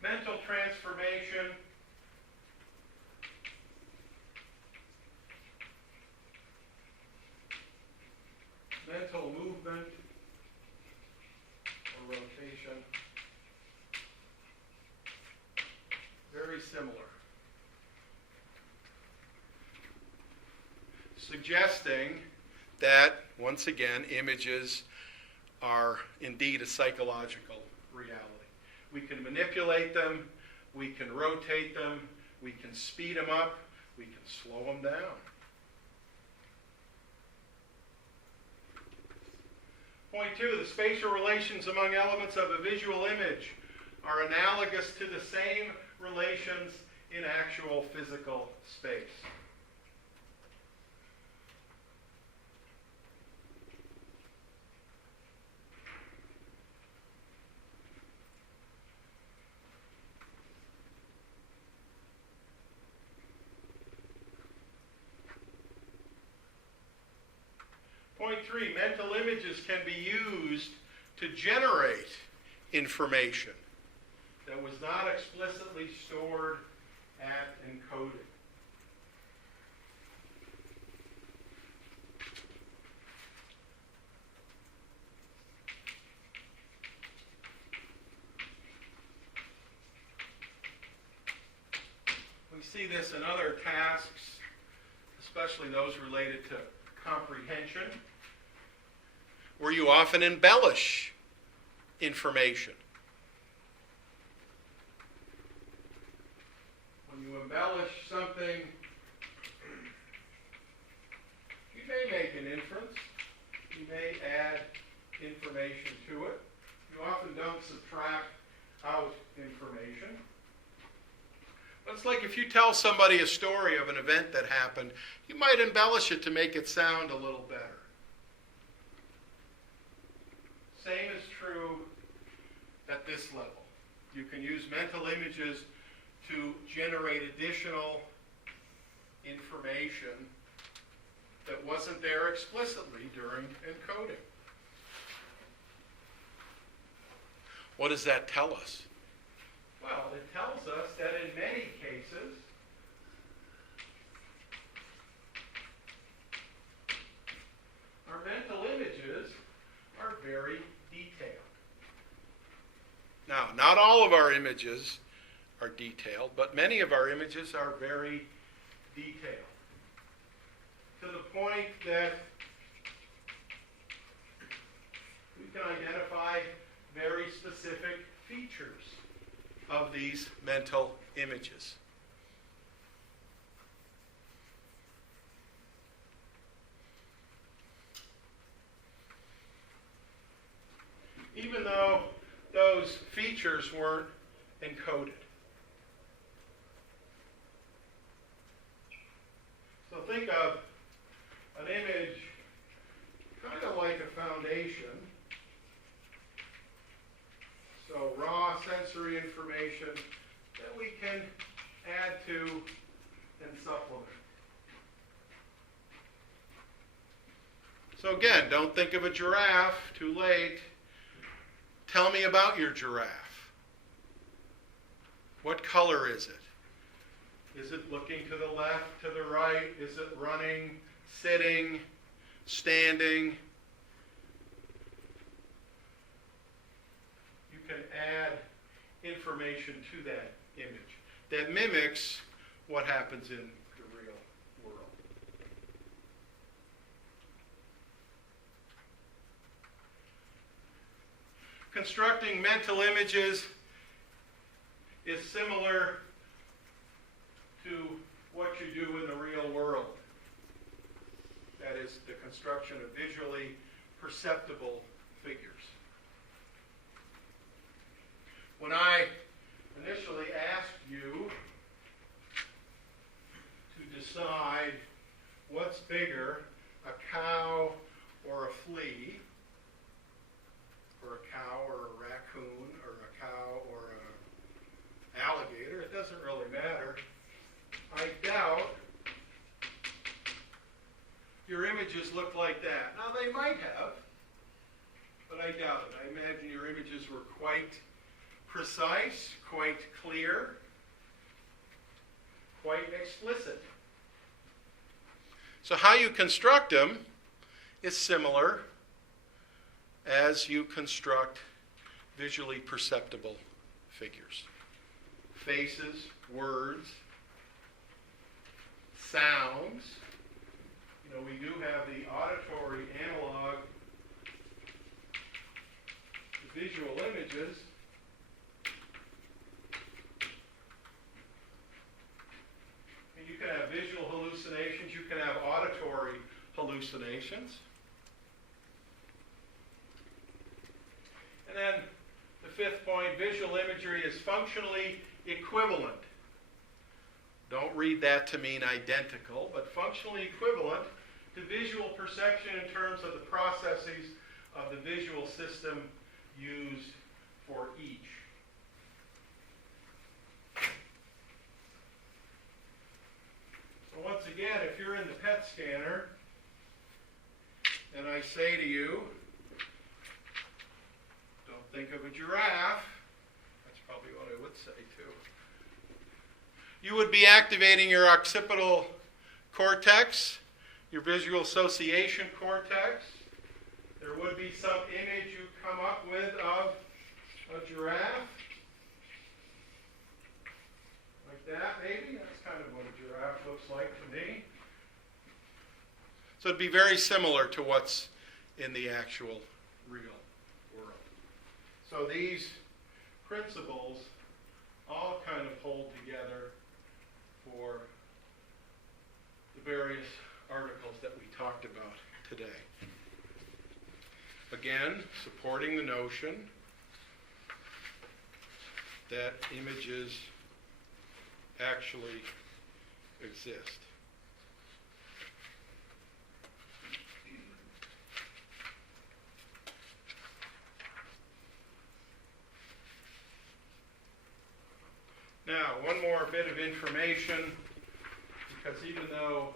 mental transformation, mental movement or rotation, very similar. Suggesting that, once again, images are indeed a psychological reality. We can manipulate them, we can rotate them, we can speed them up, we can slow them down. Point 2, the spatial relations among elements of a visual image are analogous to the same relations in actual physical space. Point 3, mental images can be used to generate information that was not explicitly stored at encoding. We see this in other tasks, especially those related to comprehension, where you often embellish information. When you embellish something, you may make an inference, you may add information to it. You often don't subtract out information. But it's like if you tell somebody a story of an event that happened, you might embellish it to make it sound a little better. Same is true at this level. You can use mental images to generate additional information that wasn't there explicitly during encoding. What does that tell us? Well, it tells us that in many cases, our mental images are very detailed. Now, not all of our images are detailed, but many of our images are very detailed. To the point that we can identify very specific features of these mental images. Even though those features weren't encoded. So think of an image kind of like a foundation. So raw sensory information that we can add to and supplement. So again, don't think of a giraffe, too late. Tell me about your giraffe. What color is it? Is it looking to the left, to the right? Is it running, sitting, standing? You can add information to that image that mimics what happens in the real world. Constructing mental images is similar to what you do in the real world. That is the construction of visually perceptible figures. When I initially asked you to decide what's bigger, a cow or a flea, or a cow or a raccoon, or a cow or an alligator, it doesn't really matter. I doubt your images look like that. Now they might have, but I doubt it. I imagine your images were quite precise, quite clear, quite explicit. So how you construct them is similar as you construct visually perceptible figures. Faces, words, sounds. You know, we do have the auditory analog to visual images. And you can have visual hallucinations, you can have auditory hallucinations. And then the fifth point, visual imagery is functionally equivalent. Don't read that to mean identical, but functionally equivalent to visual perception in terms of the processes of the visual system used for each. So once again, if you're in the PET scanner, and I say to you, don't think of a giraffe, that's probably what I would say too. You would be activating your occipital cortex, your visual association cortex. There would be some image you come up with of a giraffe. Like that, maybe. That's kind of what a giraffe looks like to me. So it'd be very similar to what's in the actual real world. So these principles all kind of hold together for the various articles that we talked about today. Again, supporting the notion that images actually exist. one more bit of information, because even though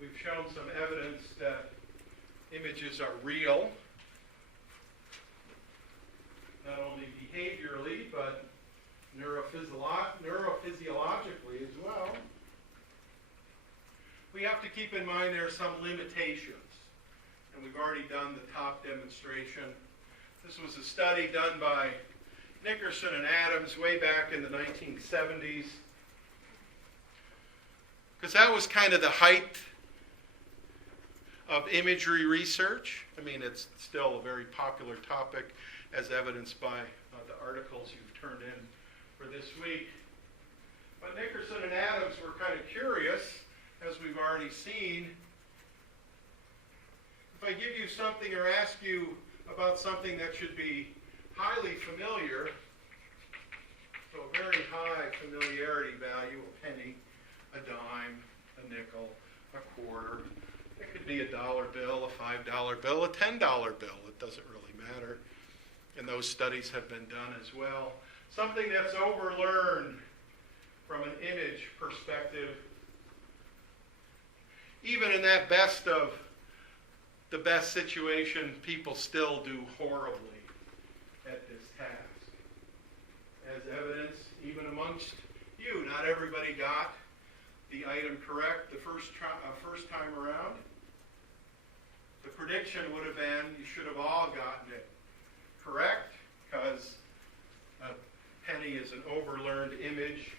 we've shown some evidence that images are real, not only behaviorally, but neurophysiologically as well, we have to keep in mind there are some limitations. And we've already done the top demonstration. This was a study done by Nickerson and Adams way back in the 1970s. Because that was kind of the height of imagery research. I mean, it's still a very popular topic, as evidenced by the articles you've turned in for this week. But Nickerson and Adams were kind of curious, as we've already seen. If I give you something or ask you about something that should be highly familiar, so a very high familiarity value, a penny, a dime, a nickel, a quarter, it could be a dollar bill, a $5 bill, a $10 bill, it doesn't really matter. And those studies have been done as well. Something that's overlearned from an image perspective, even in that best of the best situation, people still do horribly at this task. As evidence, even amongst you, not everybody got the item correct the first time around. The prediction would have been you should have all gotten it correct, because a penny is an overlearned image.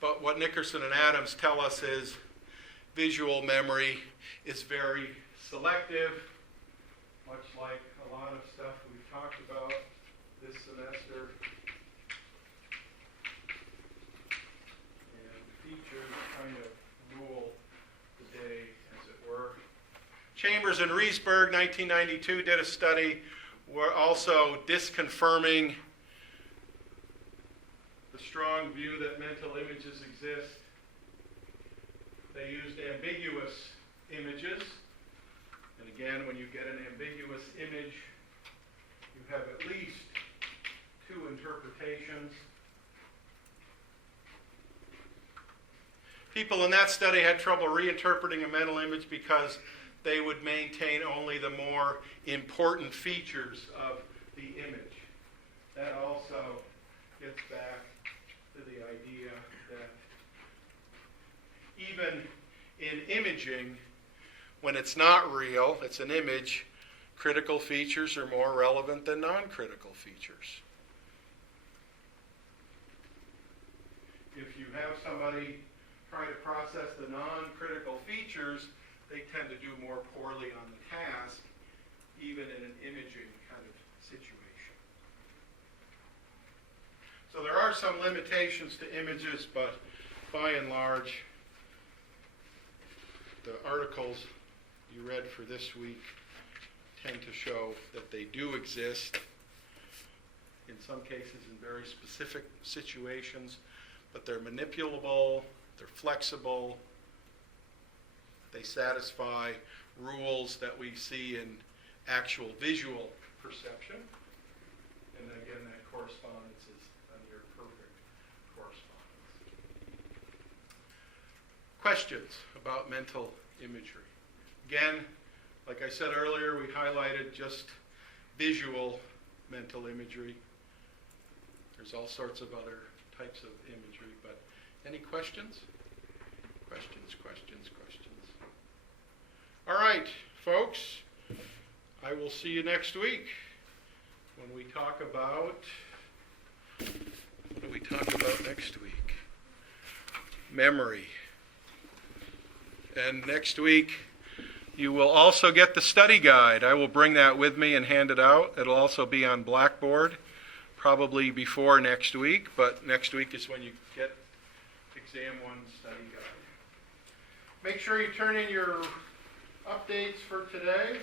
But what Nickerson and Adams tell us is visual memory is very selective, much like a lot of stuff we've talked about this semester. And features kind of rule the day, as it were. Chambers and Riesberg, 1992, did a study where also disconfirming the strong view that mental images exist. They used ambiguous images. And again, when you get an ambiguous image, you have at least two interpretations. People in that study had trouble reinterpreting a mental image because they would maintain only the more important features of the image. That also gets back to the idea that even in imaging, when it's not real, it's an image, critical features are more relevant than non-critical features. If you have somebody try to process the non-critical features, they tend to do more poorly on the task, even in an imaging kind of situation. So there are some limitations to images, but by and large, the articles you read for this week tend to show that they do exist, in some cases in very specific situations, but they're manipulable, they're flexible, they satisfy rules that we see in actual visual perception, and again, that correspondence is a near perfect correspondence. Questions about mental imagery? Again, like I said earlier, we highlighted just visual mental imagery. There's all sorts of other types of imagery, but any questions? Questions. All right, folks, I will see you next week when we talk about, what do we talk about next week? Memory. And next week, you will also get the study guide. I will bring that with me and hand it out. It'll also be on Blackboard, probably before next week, but next week is when you get Exam 1 study guide. Make sure you turn in your updates for today.